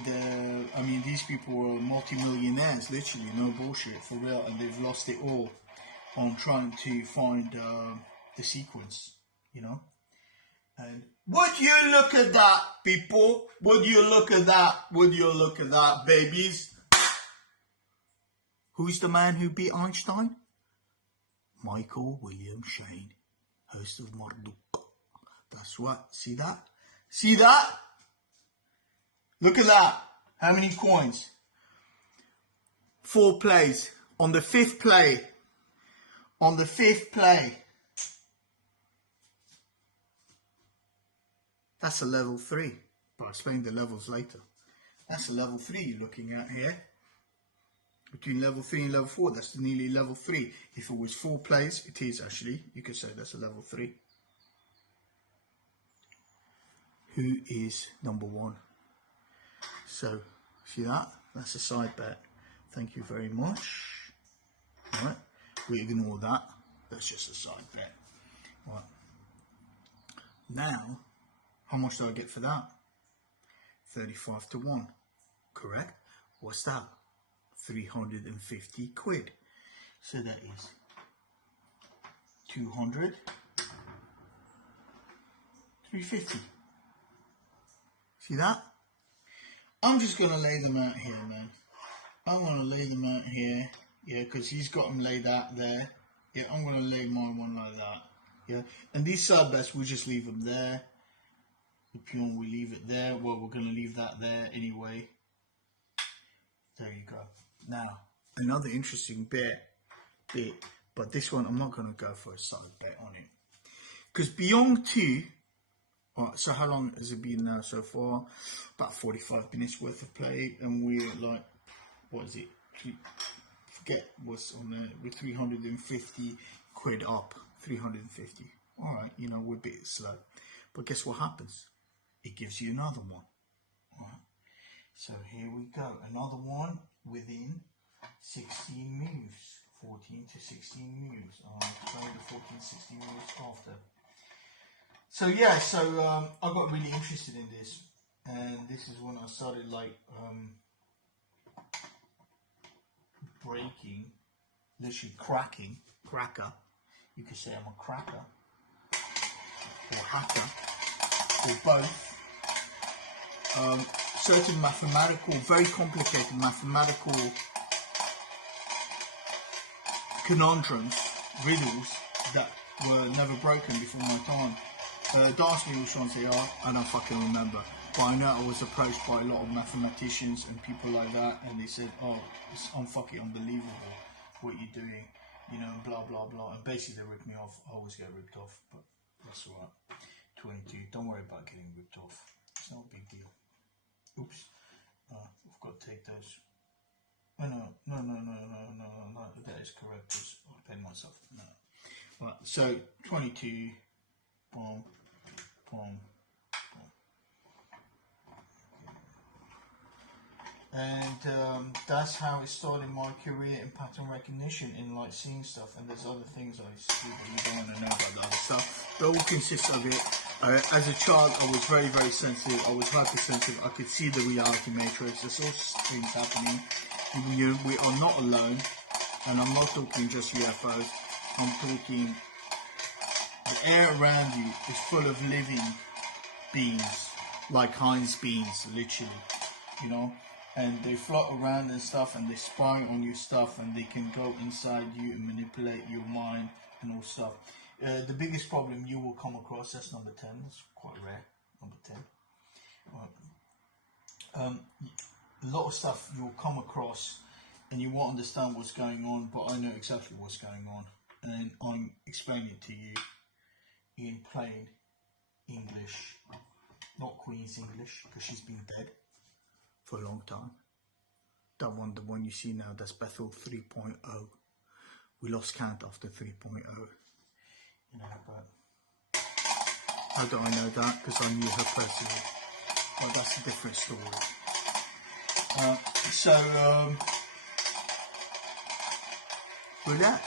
I mean, these people were multi-millionaires, literally, no bullshit, for real, and they've lost it all on trying to find the sequence, you know. And would you look at that, people? Would you look at that? Would you look at that, babies? Who's the man who beat Einstein? Michael William Shayne, host of MARDUK. That's what. See that? See that? Look at that. How many coins? 4 plays. On the 5th play. On the 5th play. That's a level 3. But I'll explain the levels later. That's a level 3 you're looking at here. Between level 3 and level 4, that's nearly level 3. If it was 4 plays, it is actually. You could say that's a level 3. Who is number 1? So, see that? That's a side bet. Thank you very much. Alright, we ignore that. That's just a side bet. Right. Now, how much do I get for that? 35 to 1. Correct? What's that? 350 quid. So that is 200, 350. See that? I'm just going to lay them out here, man. I'm going to lay them out here. Yeah, because he's got them laid out there. Yeah, I'm going to lay my one like that. Yeah, and these side bets, we'll just leave them there. The peon, we leave it there. Well, we're going to leave that there anyway. There you go. Now, another interesting bit, but this one I'm not going to go for a solid bet on it. Because beyond 2, right, so how long has it been now so far? About 45 minutes worth of play, and we're like, what is it? Forget what's on there. We're 350 quid up. 350. All right, you know, we're a bit slow. But guess what happens? It gives you another one. All right. So here we go. Another one within 16 moves. 14 to 16 moves. I'll play the 14, 16 moves after. So yeah, so I got really interested in this. And this is when I started like breaking, literally cracker. You could say I'm a cracker. Or hacker. Or both. Certain mathematical, very complicated mathematical conundrums, riddles that were never broken before my time. Don't ask me which ones they are, I don't fucking remember. But I know I was approached by a lot of mathematicians and people like that, and they said, oh, it's fucking unbelievable what you're doing, you know, blah, blah, blah. And basically they ripped me off. I always get ripped off, but that's alright. 22, don't worry about getting ripped off. It's not a big deal. Oops, we've got to take those. Oh, no, that is correct. I paid myself. No. Right, so 22, boom, boom, boom. And that's how it started my career in pattern recognition, in like seeing stuff. And there's other things I see that you don't want to know about the other stuff. It all consists of it. As a child, I was very, very sensitive. I was hypersensitive. I could see the reality matrix. There's all things happening. We are not alone. And I'm not talking just UFOs. I'm talking the air around you is full of living beings, like Heinz beans, literally, you know. And they float around and stuff, and they spy on your stuff, and they can go inside you and manipulate your mind and all stuff. The biggest problem you will come across, that's number 10, that's quite rare, number 10. A lot of stuff you'll come across and you won't understand what's going on, but I know exactly what's going on. And I'm explaining it to you in plain English, not Queen's English, because she's been dead for a long time. That one, the one you see now, that's Bethel 3.0. We lost count after 3.0. You know, but how do I know that? Because I knew her personally. Well, that's a different story. Roulette.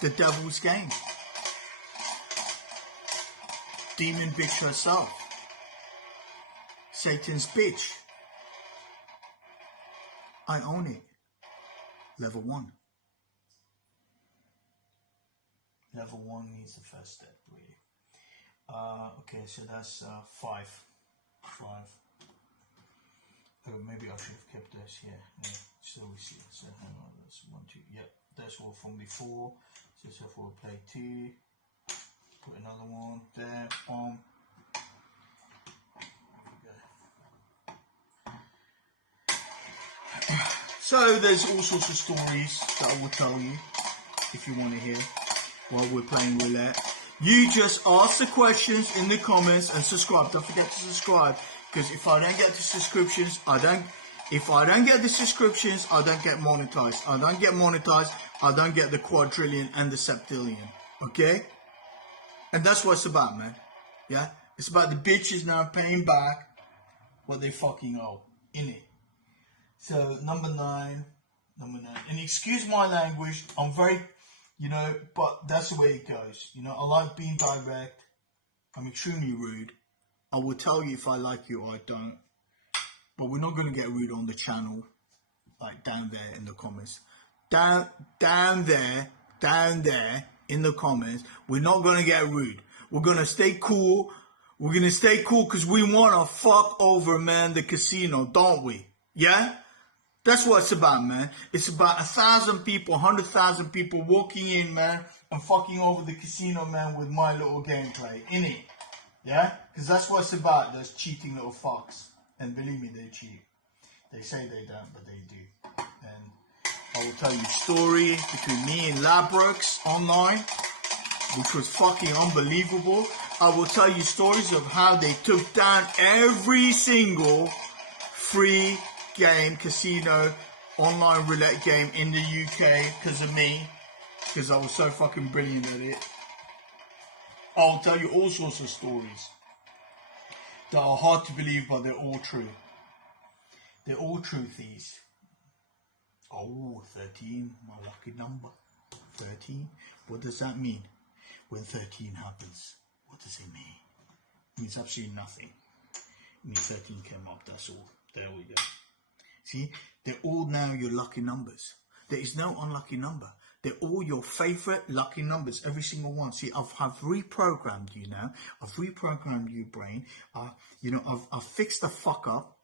The devil's game. Demon bitch herself. Satan's bitch. I own it. Level 1. Level 1 means the first step, really. Okay, so that's 5. Oh, maybe I should have kept this here. Yeah, so we see. So hang on, that's 1, 2. Yep, that's all from before. So we'll play 2. Put another one there. There we go. So there's all sorts of stories that I will tell you if you want to hear while we're playing roulette. You just ask the questions in the comments and subscribe. Don't forget to subscribe, because if I don't get the subscriptions, if I don't get the subscriptions, I don't get monetized. I don't get monetized, I don't get the quadrillion and the septillion. Okay? And that's what it's about, man. Yeah? It's about the bitches now paying back what they fucking owe. Innit? So, number nine. And excuse my language, I'm very, but that's the way it goes. I like being direct. I'm extremely rude. I will tell you if I like you or I don't. But we're not going to get rude on the channel. Like down there in the comments. Down there in the comments. We're not going to get rude. We're going to stay cool. We're going to stay cool because we want to fuck over, man, the casino, don't we? Yeah? That's what it's about, man. It's about 1,000 people, 100,000 people walking in, man, and fucking over the casino, man, with my little gameplay, innit? Yeah? Because that's what it's about, those cheating little fucks. And believe me, they cheat. They say they don't, but they do. And I will tell you a story between me and Labrooks online, which was fucking unbelievable. I will tell you stories of how they took down every single free game, casino, online roulette game in the UK because of me, because I was so fucking brilliant at it. I'll tell you all sorts of stories that are hard to believe, but they're all true. They're all truthies. Oh, 13, my lucky number. 13, what does that mean? When 13 happens, what does it mean? It means absolutely nothing. It means 13 came up, that's all. There we go. See, they're all now your lucky numbers. There is no unlucky number. They're all your favorite lucky numbers, every single one. See, I've reprogrammed you now. I've reprogrammed your brain. I've fixed the fuck up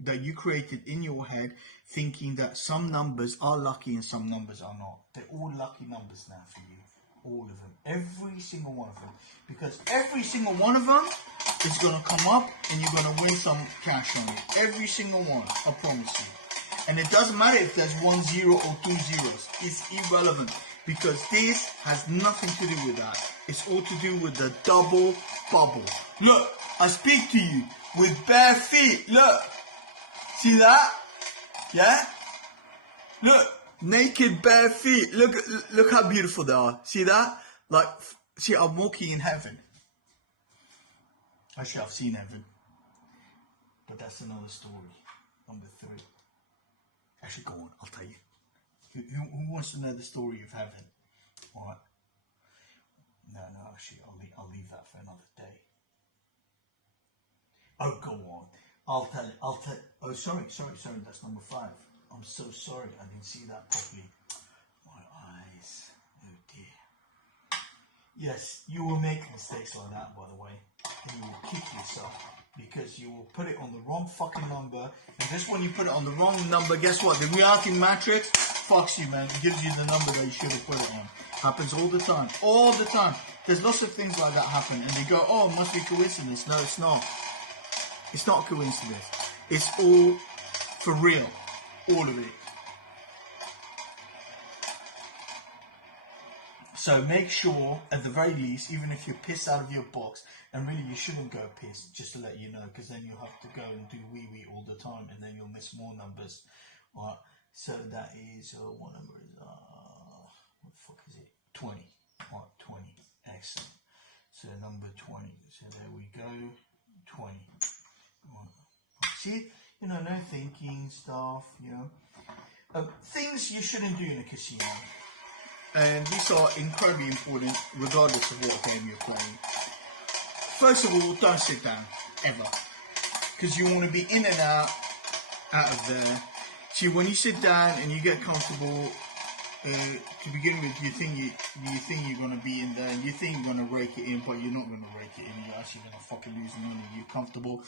that you created in your head, thinking that some numbers are lucky and some numbers are not. They're all lucky numbers now for you. All of them. Every single one of them. Because every single one of them is going to come up and you're going to win some cash on it. Every single one. I promise you. And it doesn't matter if there's 1 0 or 2 zeros. It's irrelevant. Because this has nothing to do with that. It's all to do with the double bubble. Look, I speak to you with bare feet. Look. See that? Yeah? Look. Naked, bare feet. Look how beautiful they are. See that? Like, see, I'm walking in heaven. Actually, I've seen heaven. But that's another story. Number 3. Actually, go on. I'll tell you. Who wants to know the story of heaven? All right. No. Actually, I'll leave that for another day. Oh, go on. I'll tell it. Oh, sorry. That's number 5. I'm so sorry, I didn't see that properly. My eyes, oh dear. Yes, you will make mistakes like that, by the way. And you will kick yourself because you will put it on the wrong fucking number. And just when you put it on the wrong number, guess what? The reality matrix fucks you, man. It gives you the number that you should have put it on. Happens all the time. All the time. There's lots of things like that happen. And they go, oh, it must be coincidence. No, it's not. It's not coincidence. It's all for real. All of it. So make sure, at the very least, even if you're pissed out of your box, and really you shouldn't go pissed, just to let you know, because then you'll have to go and do wee-wee all the time, and then you'll miss more numbers. Alright, so that is, what number is, what the fuck is it? 20. Alright, 20. Excellent. So number 20. So there we go. 20. Right. See? No thinking stuff, things you shouldn't do in a casino. And these are incredibly important regardless of what game you're playing. First of all, don't sit down, ever. Because you want to be in and out of there. See, when you sit down and you get comfortable, to begin with, you think you're going to be in there, and you think you're going to rake it in, but you're not going to rake it in. You're actually going to fucking lose money. You're comfortable.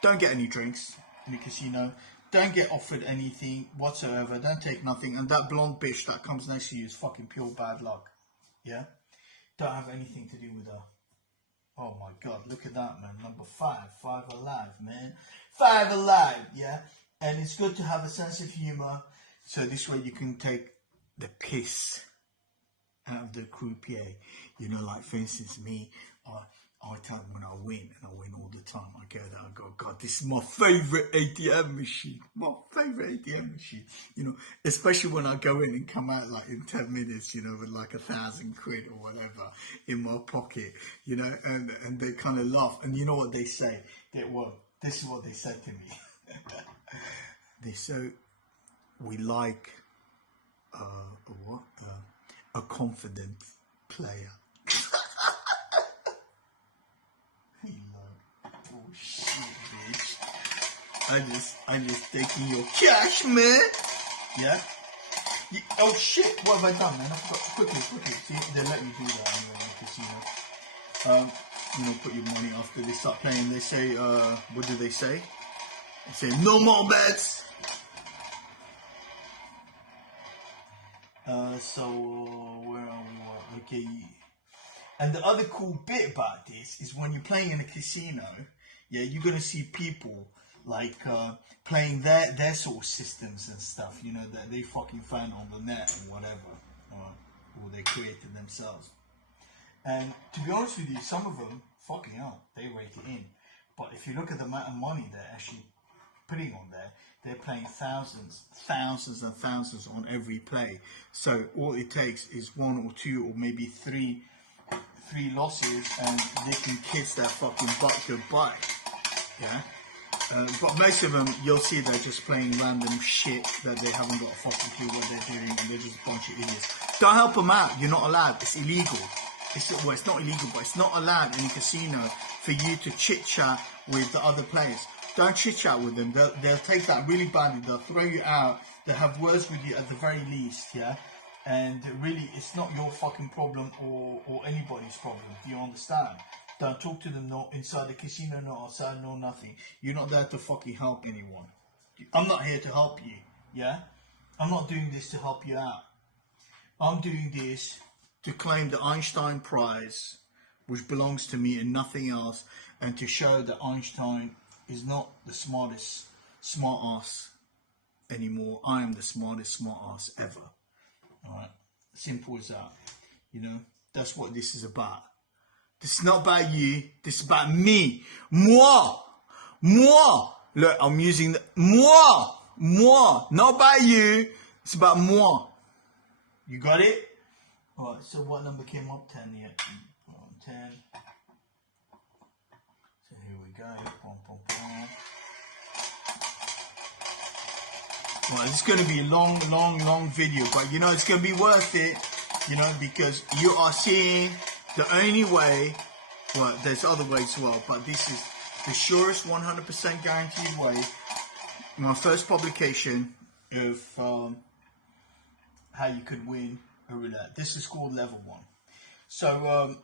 Don't get any drinks in the casino. Don't get offered anything whatsoever. Don't take nothing. And that blonde bitch that comes next to you is fucking pure bad luck. Yeah? Don't have anything to do with her. Oh my god, look at that, man. Number 5. 5 alive, man. 5 alive, yeah? And it's good to have a sense of humor. So this way you can take the piss out of the croupier. You know, like for instance, me, I tell them when I win, and I win all the time, I go there, I go, God, this is my favourite ATM machine. My favourite ATM machine. You know, especially when I go in and come out like in 10 minutes, you know, with like 1,000 quid or whatever in my pocket, you know, and they kind of laugh. And you know what they say? This is what they said to me. They say, we like a confident player. Oh shit, bitch! I'm just taking your cash, man. Yeah. Oh shit! What have I done, man? I forgot. Quickly. See, they let you do that anyway in the casino. You know, put your money after they start playing. They say, what do they say? They say, no more bets. So where are we? Okay. And the other cool bit about this is when you're playing in a casino, yeah, you're gonna see people like playing their sort of systems and stuff, you know, that they fucking found on the net or whatever, or they created themselves. And to be honest with you, some of them, fucking hell, they rate it in. But if you look at the amount of money they're actually putting on there, they're playing thousands and thousands on every play. So all it takes is one or two or maybe three losses and they can kiss that fucking butt goodbye. Yeah. But most of them, you'll see they're just playing random shit that they haven't got a fucking clue what they're doing, and they're just a bunch of idiots. Don't help them out. You're not allowed. It's illegal. Well, it's not illegal, but it's not allowed in a casino for you to chit chat with the other players. Don't chit chat with them. They'll take that really badly. They'll throw you out. They'll have words with you at the very least. Yeah. And really, it's not your fucking problem or anybody's problem. Do you understand? Don't talk to them, no inside the casino, no outside, no nothing. You're not there to fucking help anyone. I'm not here to help you, yeah? I'm not doing this to help you out. I'm doing this to claim the Einstein prize, which belongs to me and nothing else, and to show that Einstein is not the smartest smartass anymore. I am the smartest smartass ever. Alright, simple as that. You know, that's what this is about. This is not about you, this is about me. Moi. Look, I'm using the moi. Not about you, it's about moi. You got it? Alright, so what number came up? 10 yet. 10. So here we go. Well, it's going to be a long video, but you know, it's going to be worth it, you know, because you are seeing the only way, well, there's other ways as well, but this is the surest 100% guaranteed way. My first publication of how you could win a roulette. This is called level 1. So,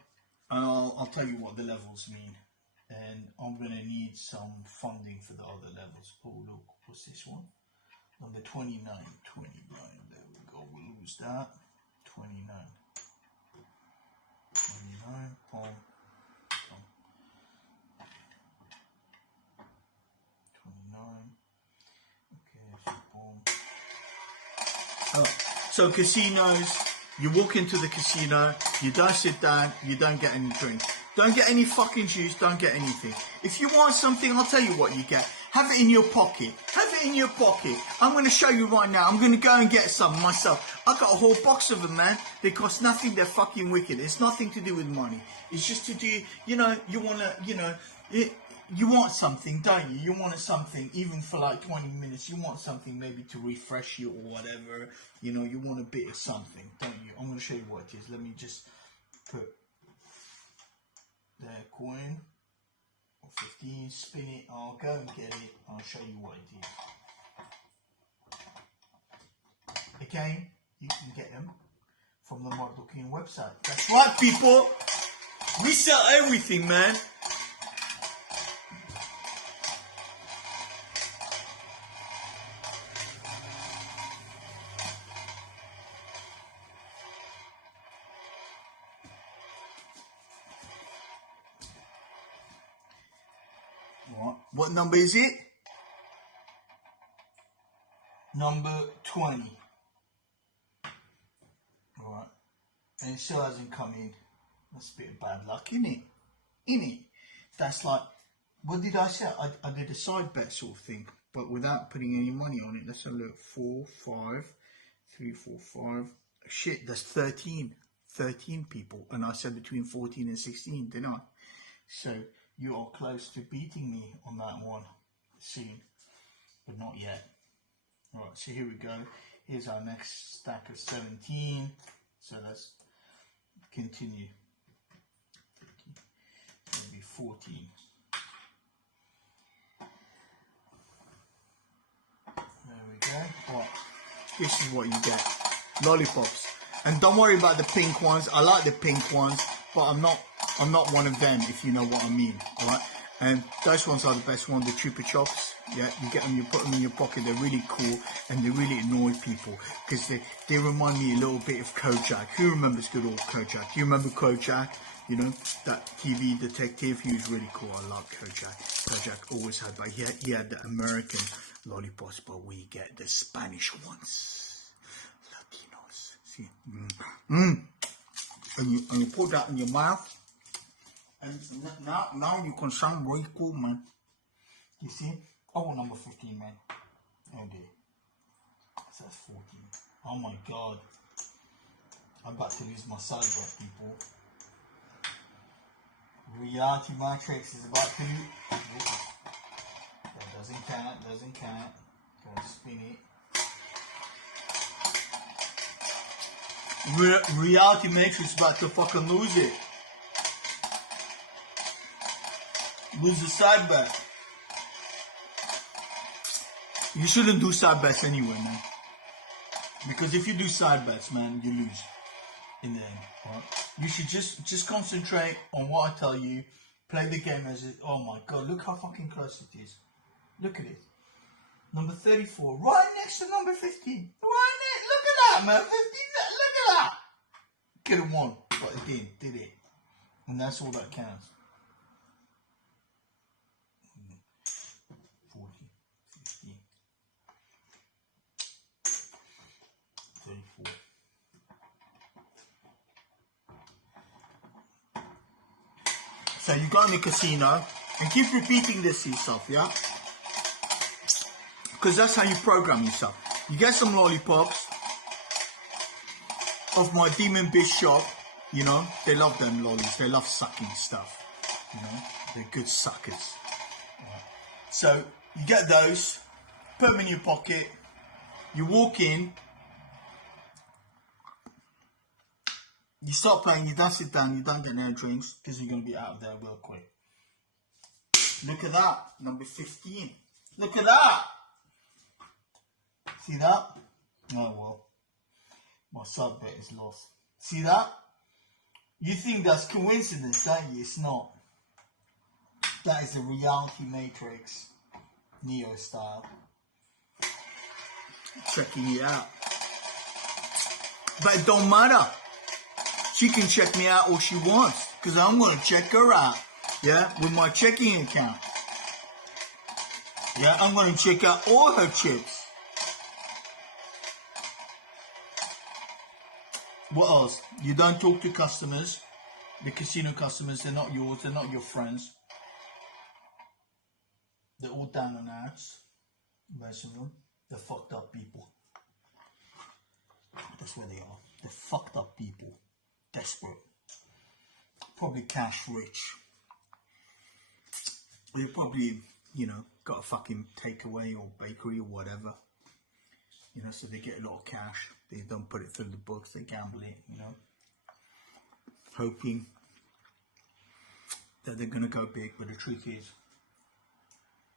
I'll tell you what the levels mean, and I'm going to need some funding for the other levels. Oh, look, what's this one? Number 29, there we go, we'll lose that, 29, boom, 29, okay, so boom. So casinos, you walk into the casino, you don't sit down, you don't get any drink. Don't get any fucking juice, don't get anything. If you want something, I'll tell you what you get. Have it in your pocket. Have it in your pocket. I'm going to show you right now. I'm going to go and get some myself. I got a whole box of them, man. They cost nothing. They're fucking wicked. It's nothing to do with money. It's just to do, you know, you want to, you know, you want something, don't you? You want something, even for like 20 minutes. You want something maybe to refresh you or whatever. You know, you want a bit of something, don't you? I'm going to show you what it is. Let me just put the coin. 15, spin it, I'll go and get it, I'll show you what it is. Again, you can get them from the MARDUK website. That's right, people! We sell everything, man! What number is it? number 20. Alright. And it still hasn't come in. That's a bit of bad luck, innit? Innit? That's like, what did I say? I did a side bet sort of thing, but without putting any money on it. Let's have a look. 4, 5, 3, 4, 5. Shit, that's 13. 13 people. And I said between 14 and 16, didn't I? So you are close to beating me on that one soon, but not yet. Alright, so here we go. Here's our next stack of 17. So let's continue. Maybe 14. There we go. Right. This is what you get. Lollipops. And don't worry about the pink ones. I like the pink ones, but I'm not one of them, if you know what I mean. Alright? And those ones are the best ones, the Chupa Chops. Yeah, you get them, you put them in your pocket. They're really cool and they really annoy people because they remind me a little bit of Kojak. Who remembers good old Kojak? Do you remember Kojak? You know, that TV detective? He was really cool. I love Kojak. Kojak always had, but he had the American lollipops, but we get the Spanish ones. Latinos. See? And you put that in your mouth. And now you can sound very cool, man. You see? Oh, number 15, man. Oh dear. That's 14. Oh my god. I'm about to lose my sight, people. Reality Matrix is about to. That doesn't count. Gotta spin it. Reality Matrix is about to fucking lose it. Lose the side bet. You shouldn't do side bets anyway, man. Because if you do side bets, man, you lose in the end. Right? You should just concentrate on what I tell you. Play the game as it. Oh my god, look how fucking close it is. Look at it. Number 34, right next to number 15. Right next. Look at that, man. 15. Look at that. Could have won, but it did it? And that's all that counts. 40, 50, 34. So you go in the casino and keep repeating this to yourself, yeah? Because that's how you program yourself. You get some lollipops of my demon bitch shop, you know? They love them lollies. They love sucking stuff, you know? They're good suckers. Right. So you get those, put them in your pocket, you walk in, you start playing, you don't sit down, you don't get no drinks because you're going to be out of there real quick. Look at that, number 15. Look at that. See that? Oh well, my sub bet is lost. See that? You think that's coincidence, don't you? It's not. That is the reality matrix, Neo style. Checking it out. But it don't matter. She can check me out all she wants, because I'm going to check her out, yeah, with my checking account. Yeah, I'm going to check out all her chips. What else? You don't talk to customers, the casino customers, they're not yours, they're not your friends. They're all down and outs, most of them. They're fucked up people. That's where they are. They're fucked up people. Desperate. Probably cash rich. They probably, you know, got a fucking takeaway or bakery or whatever. You know, so they get a lot of cash. They don't put it through the books. They gamble it, you know. Hoping that they're going to go big. But the truth is,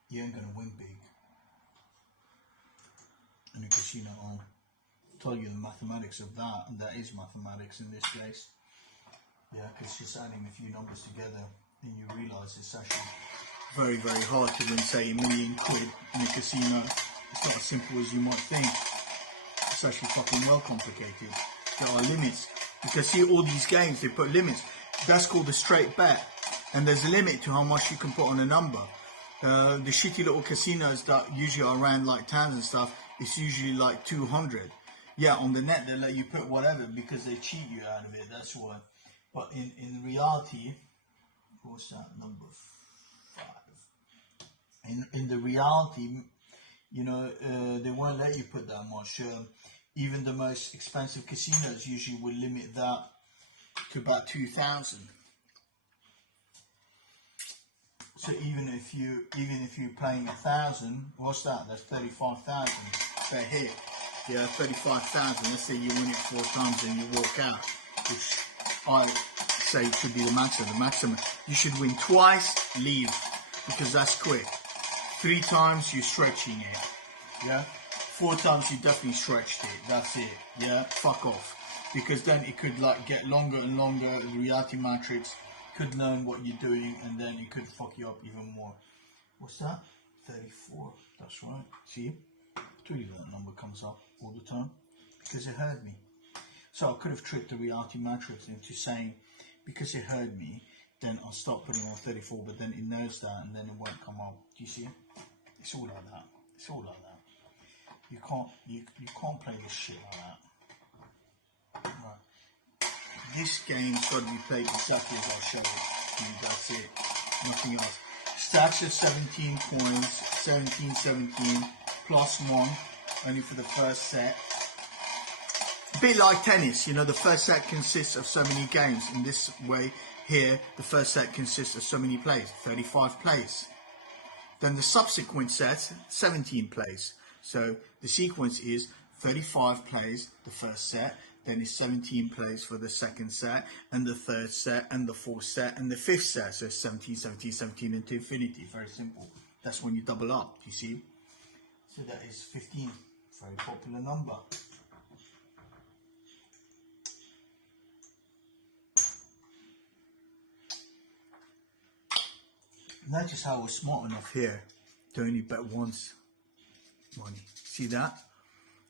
you ain't going to win big. And the casino, I'll tell you the mathematics of that. And that is mathematics in this case. Yeah, because just adding a few numbers together and you realise it's actually very, very hard to win, say, £1 million in a casino. It's not as simple as you might think. It's actually fucking well complicated. There are limits. Because see, all these games, they put limits. That's called a straight bet. And there's a limit to how much you can put on a number. The shitty little casinos that usually are around like towns and stuff, it's usually like 200. Yeah, on the net they let you put whatever because they cheat you out of it, that's why. But in reality, what's that, number 5? In the reality, you know, they won't let you put that much. Even the most expensive casinos usually will limit that to about 2,000. So even if you're playing 1,000, what's that? That's 35,000 per hit. Yeah, 35,000. Let's say you win it 4 times and you walk out, which I say should be the maximum. The maximum. You should win twice, leave, because that's quick. 3 times you're stretching it. Yeah. 4 times you definitely stretched it. That's it. Yeah. Fuck off, because then it could like get longer and longer. The reality matrix could learn what you're doing, and then it could fuck you up even more. What's that? 34. That's right. See? I told you that number comes up all the time because it heard me. So I could have tricked the reality matrix into saying, because it heard me, then I'll start putting on 34, but then it knows that, and then it won't come up. Do you see it? It's all like that. It's all like that. You can't play this shit like that. Right. This game's got to be played exactly as I'll show it. And that's it. Nothing else. Stacks of 17 coins, 17, plus 1, only for the first set. A bit like tennis, you know, the first set consists of so many games. In this way, here, the first set consists of so many plays, 35 plays. Then the subsequent set, 17 plays. So the sequence is 35 plays, the first set, then it's 17 plays for the second set, and the third set, and the fourth set, and the fifth set. So 17, 17, 17 into infinity. Very simple. That's when you double up, you see. So that is 15. Very popular number. Notice how I was smart enough here to only bet once money. See that?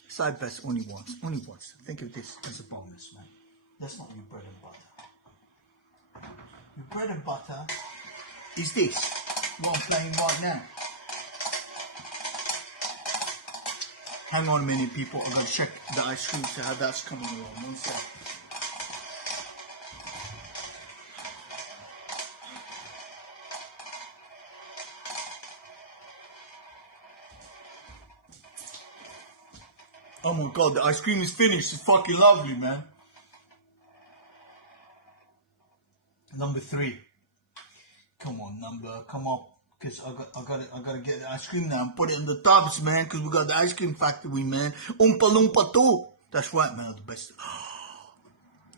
Side bets only once. Only once. Think of this as a bonus, man. That's not your bread and butter. Your bread and butter is this. What I'm playing right now. Hang on a minute, people. I've got to check the ice cream to how that's coming along. One sec. Oh my god, the ice cream is finished. It's fucking lovely, man. Number 3. Come on, number, come up. Because I gotta get the ice cream now and put it in the tubs, man. Because we got the ice cream factory, man. Oompa Loompa too. That's right, man. The best.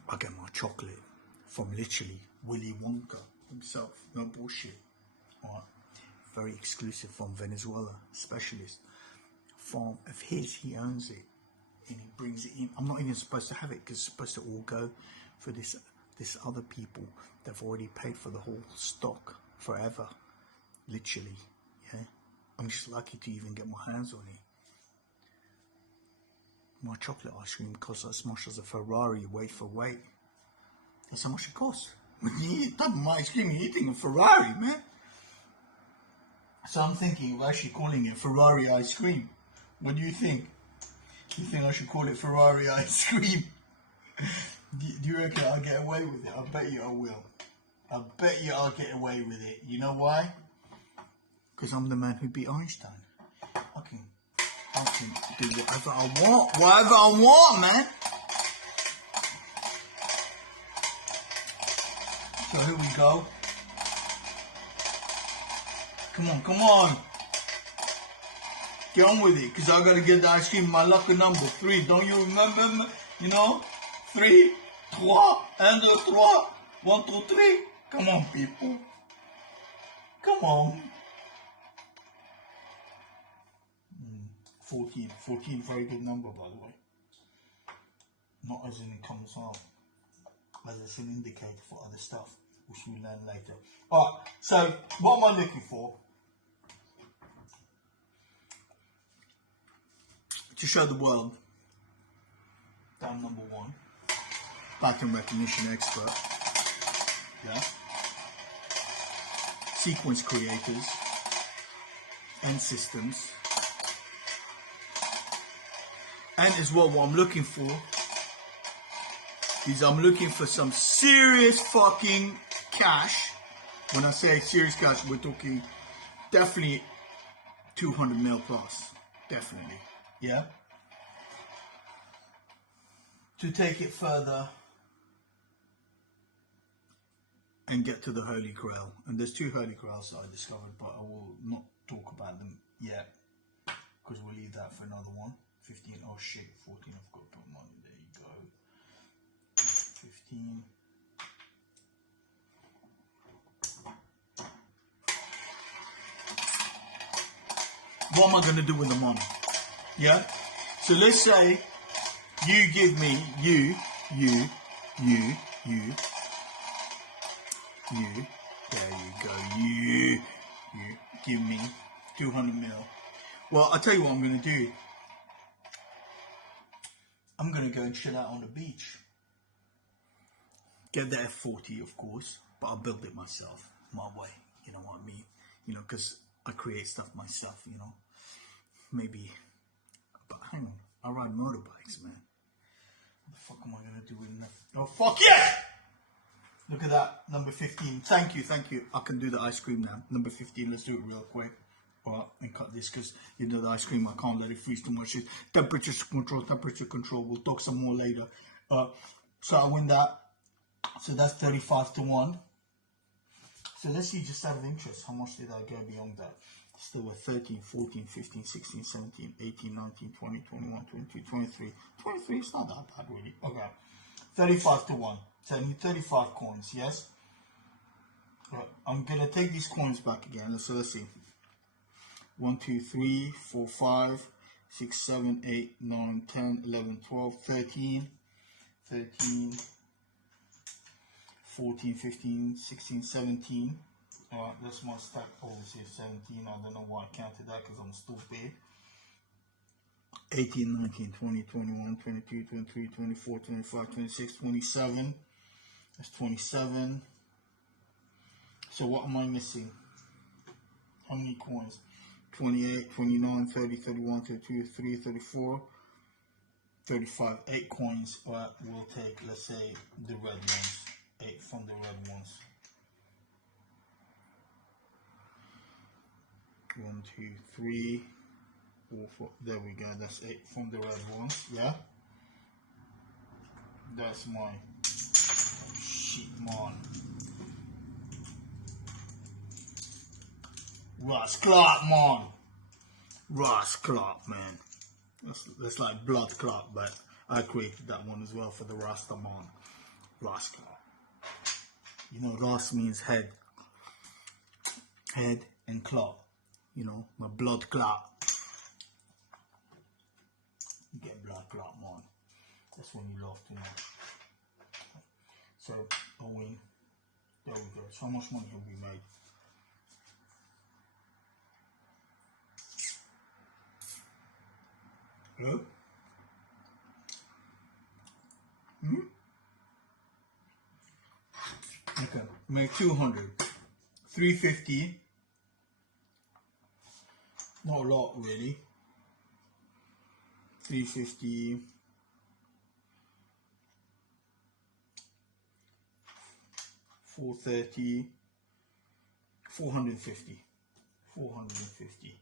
I get my chocolate from literally Willy Wonka himself. No bullshit. Alright. Very exclusive from Venezuela. Specialist. Farm of his, he owns it. And he brings it in. I'm not even supposed to have it because it's supposed to all go for this other people. They've already paid for the whole stock forever. Literally, yeah. I'm just lucky to even get my hands on it. My chocolate ice cream costs as much as a Ferrari weight for weight. That's how much it costs. When you eat double my ice cream, you're eating a Ferrari, man. So I'm thinking of actually calling it Ferrari ice cream. What do you think? Do you think I should call it Ferrari ice cream? Do you reckon I'll get away with it? I bet you I will. I bet you I'll get away with it. You know why? Because I'm the man who beat Einstein. I can do whatever I want. Whatever I want, man. So here we go. Come on, come on. Get on with it, because I got to get the ice cream. My lucky number 3. Don't you remember, you know? 3, 3, 1, 2, 3. 1, 2, 3. Come on, people. Come on. 14. 14, very good number, by the way. Not as in it comes out, as it's an indicator for other stuff, which we'll learn later. Alright, so what am I looking for? To show the world that I'm number 1. Pattern recognition expert. Yeah. Sequence creators and systems. And as well, what I'm looking for is I'm looking for some serious fucking cash. When I say serious cash, we're talking definitely 200 mil plus. Definitely. Yeah? To take it further and get to the Holy Grail. And there's 2 Holy Grails that I discovered, but I will not talk about them yet, because we'll leave that for another one. 15, oh shit, 14, I've got to put money, there you go. 15. What am I going to do with the money? Yeah? So let's say you give me, you, there you go, you give me 200 mil. Well, I'll tell you what I'm going to do. I'm going to go and chill out on the beach. Get the F40, of course, but I'll build it myself, my way, you know what I mean? You know, because I create stuff myself, you know. Maybe, but hang on, I ride motorbikes, man. What the fuck am I going to do with that? Oh, fuck yeah! Look at that, number 15. Thank you, thank you. I can do the ice cream now. Number 15, let's do it real quick. Alright, and cut this because you know the ice cream, I can't let it freeze too much. Temperature control. We'll talk some more later. So I win that. So that's 35 to 1. So let's see, just out of interest, how much did I go beyond that? Still with 13, 14, 15, 16, 17, 18, 19, 20, 21, 22, 23. 23, it's not that bad really. Okay. 35 to 1. So I need 35 coins, yes? Right. I'm going to take these coins back again. So let's see. 1, 2, 3, 4, 5, 6, 7, 8, 9, 10, 11, 12, 13, 14, 15, 16, 17. Alright, that's my stack, obviously 17. I don't know why I counted that because I'm stupid. 18, 19, 20, 21, 22, 23, 24, 25, 26, 27. That's 27. So what am I missing? How many coins? 28, 29, 30, 31, 32, 33, 34, 35. 8 coins. Alright, we'll take, let's say, the red ones. 8 from the red ones. 1, 2, 3, 4, 4. There we go. That's 8 from the red ones. Yeah. That's my shit, man. Ross Clark, man. Ross Clark, man. That's like blood clot, but I created that one as well for the Rasta man. Ross Clark. You know, Ross means head. Head and clot. You know, my blood clot. You get blood clot, man. That's when you laugh too much. So, I win. There we go. So how much money have we made? Hello? Okay, make 200. 350. Not a lot, really. 350. 430. 450. 450.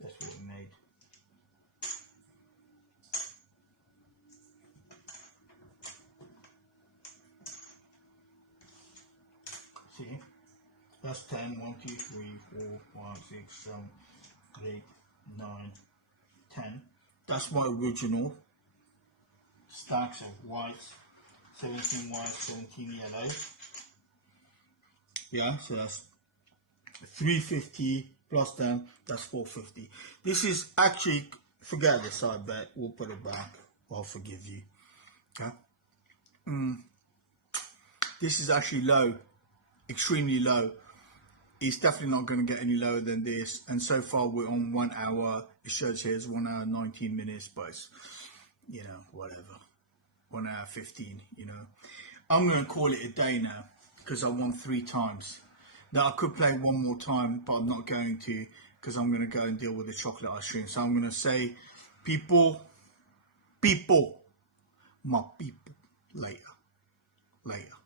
That's what we made. See, that's 10, 1, 2, 3, 4, 5, 6, 7, 8, 9, 10. That's my original stacks of whites, 17 whites, 17 yellows. Yeah, so that's 350 plus 10, that's 450. This is actually, forget this, I bet, we'll put it back, I'll forgive you. Okay? This is actually low. Extremely low. It's definitely not going to get any lower than this, and so far we're on 1 hour. It shows here it's 1 hour 19 minutes, but it's, you know, whatever, 1 hour 15. You know, I'm going to call it a day now because I won 3 times. Now I could play one more time, but I'm not going to because I'm going to go and deal with the chocolate ice cream. So I'm going to say, people, people. My people. Later. Later.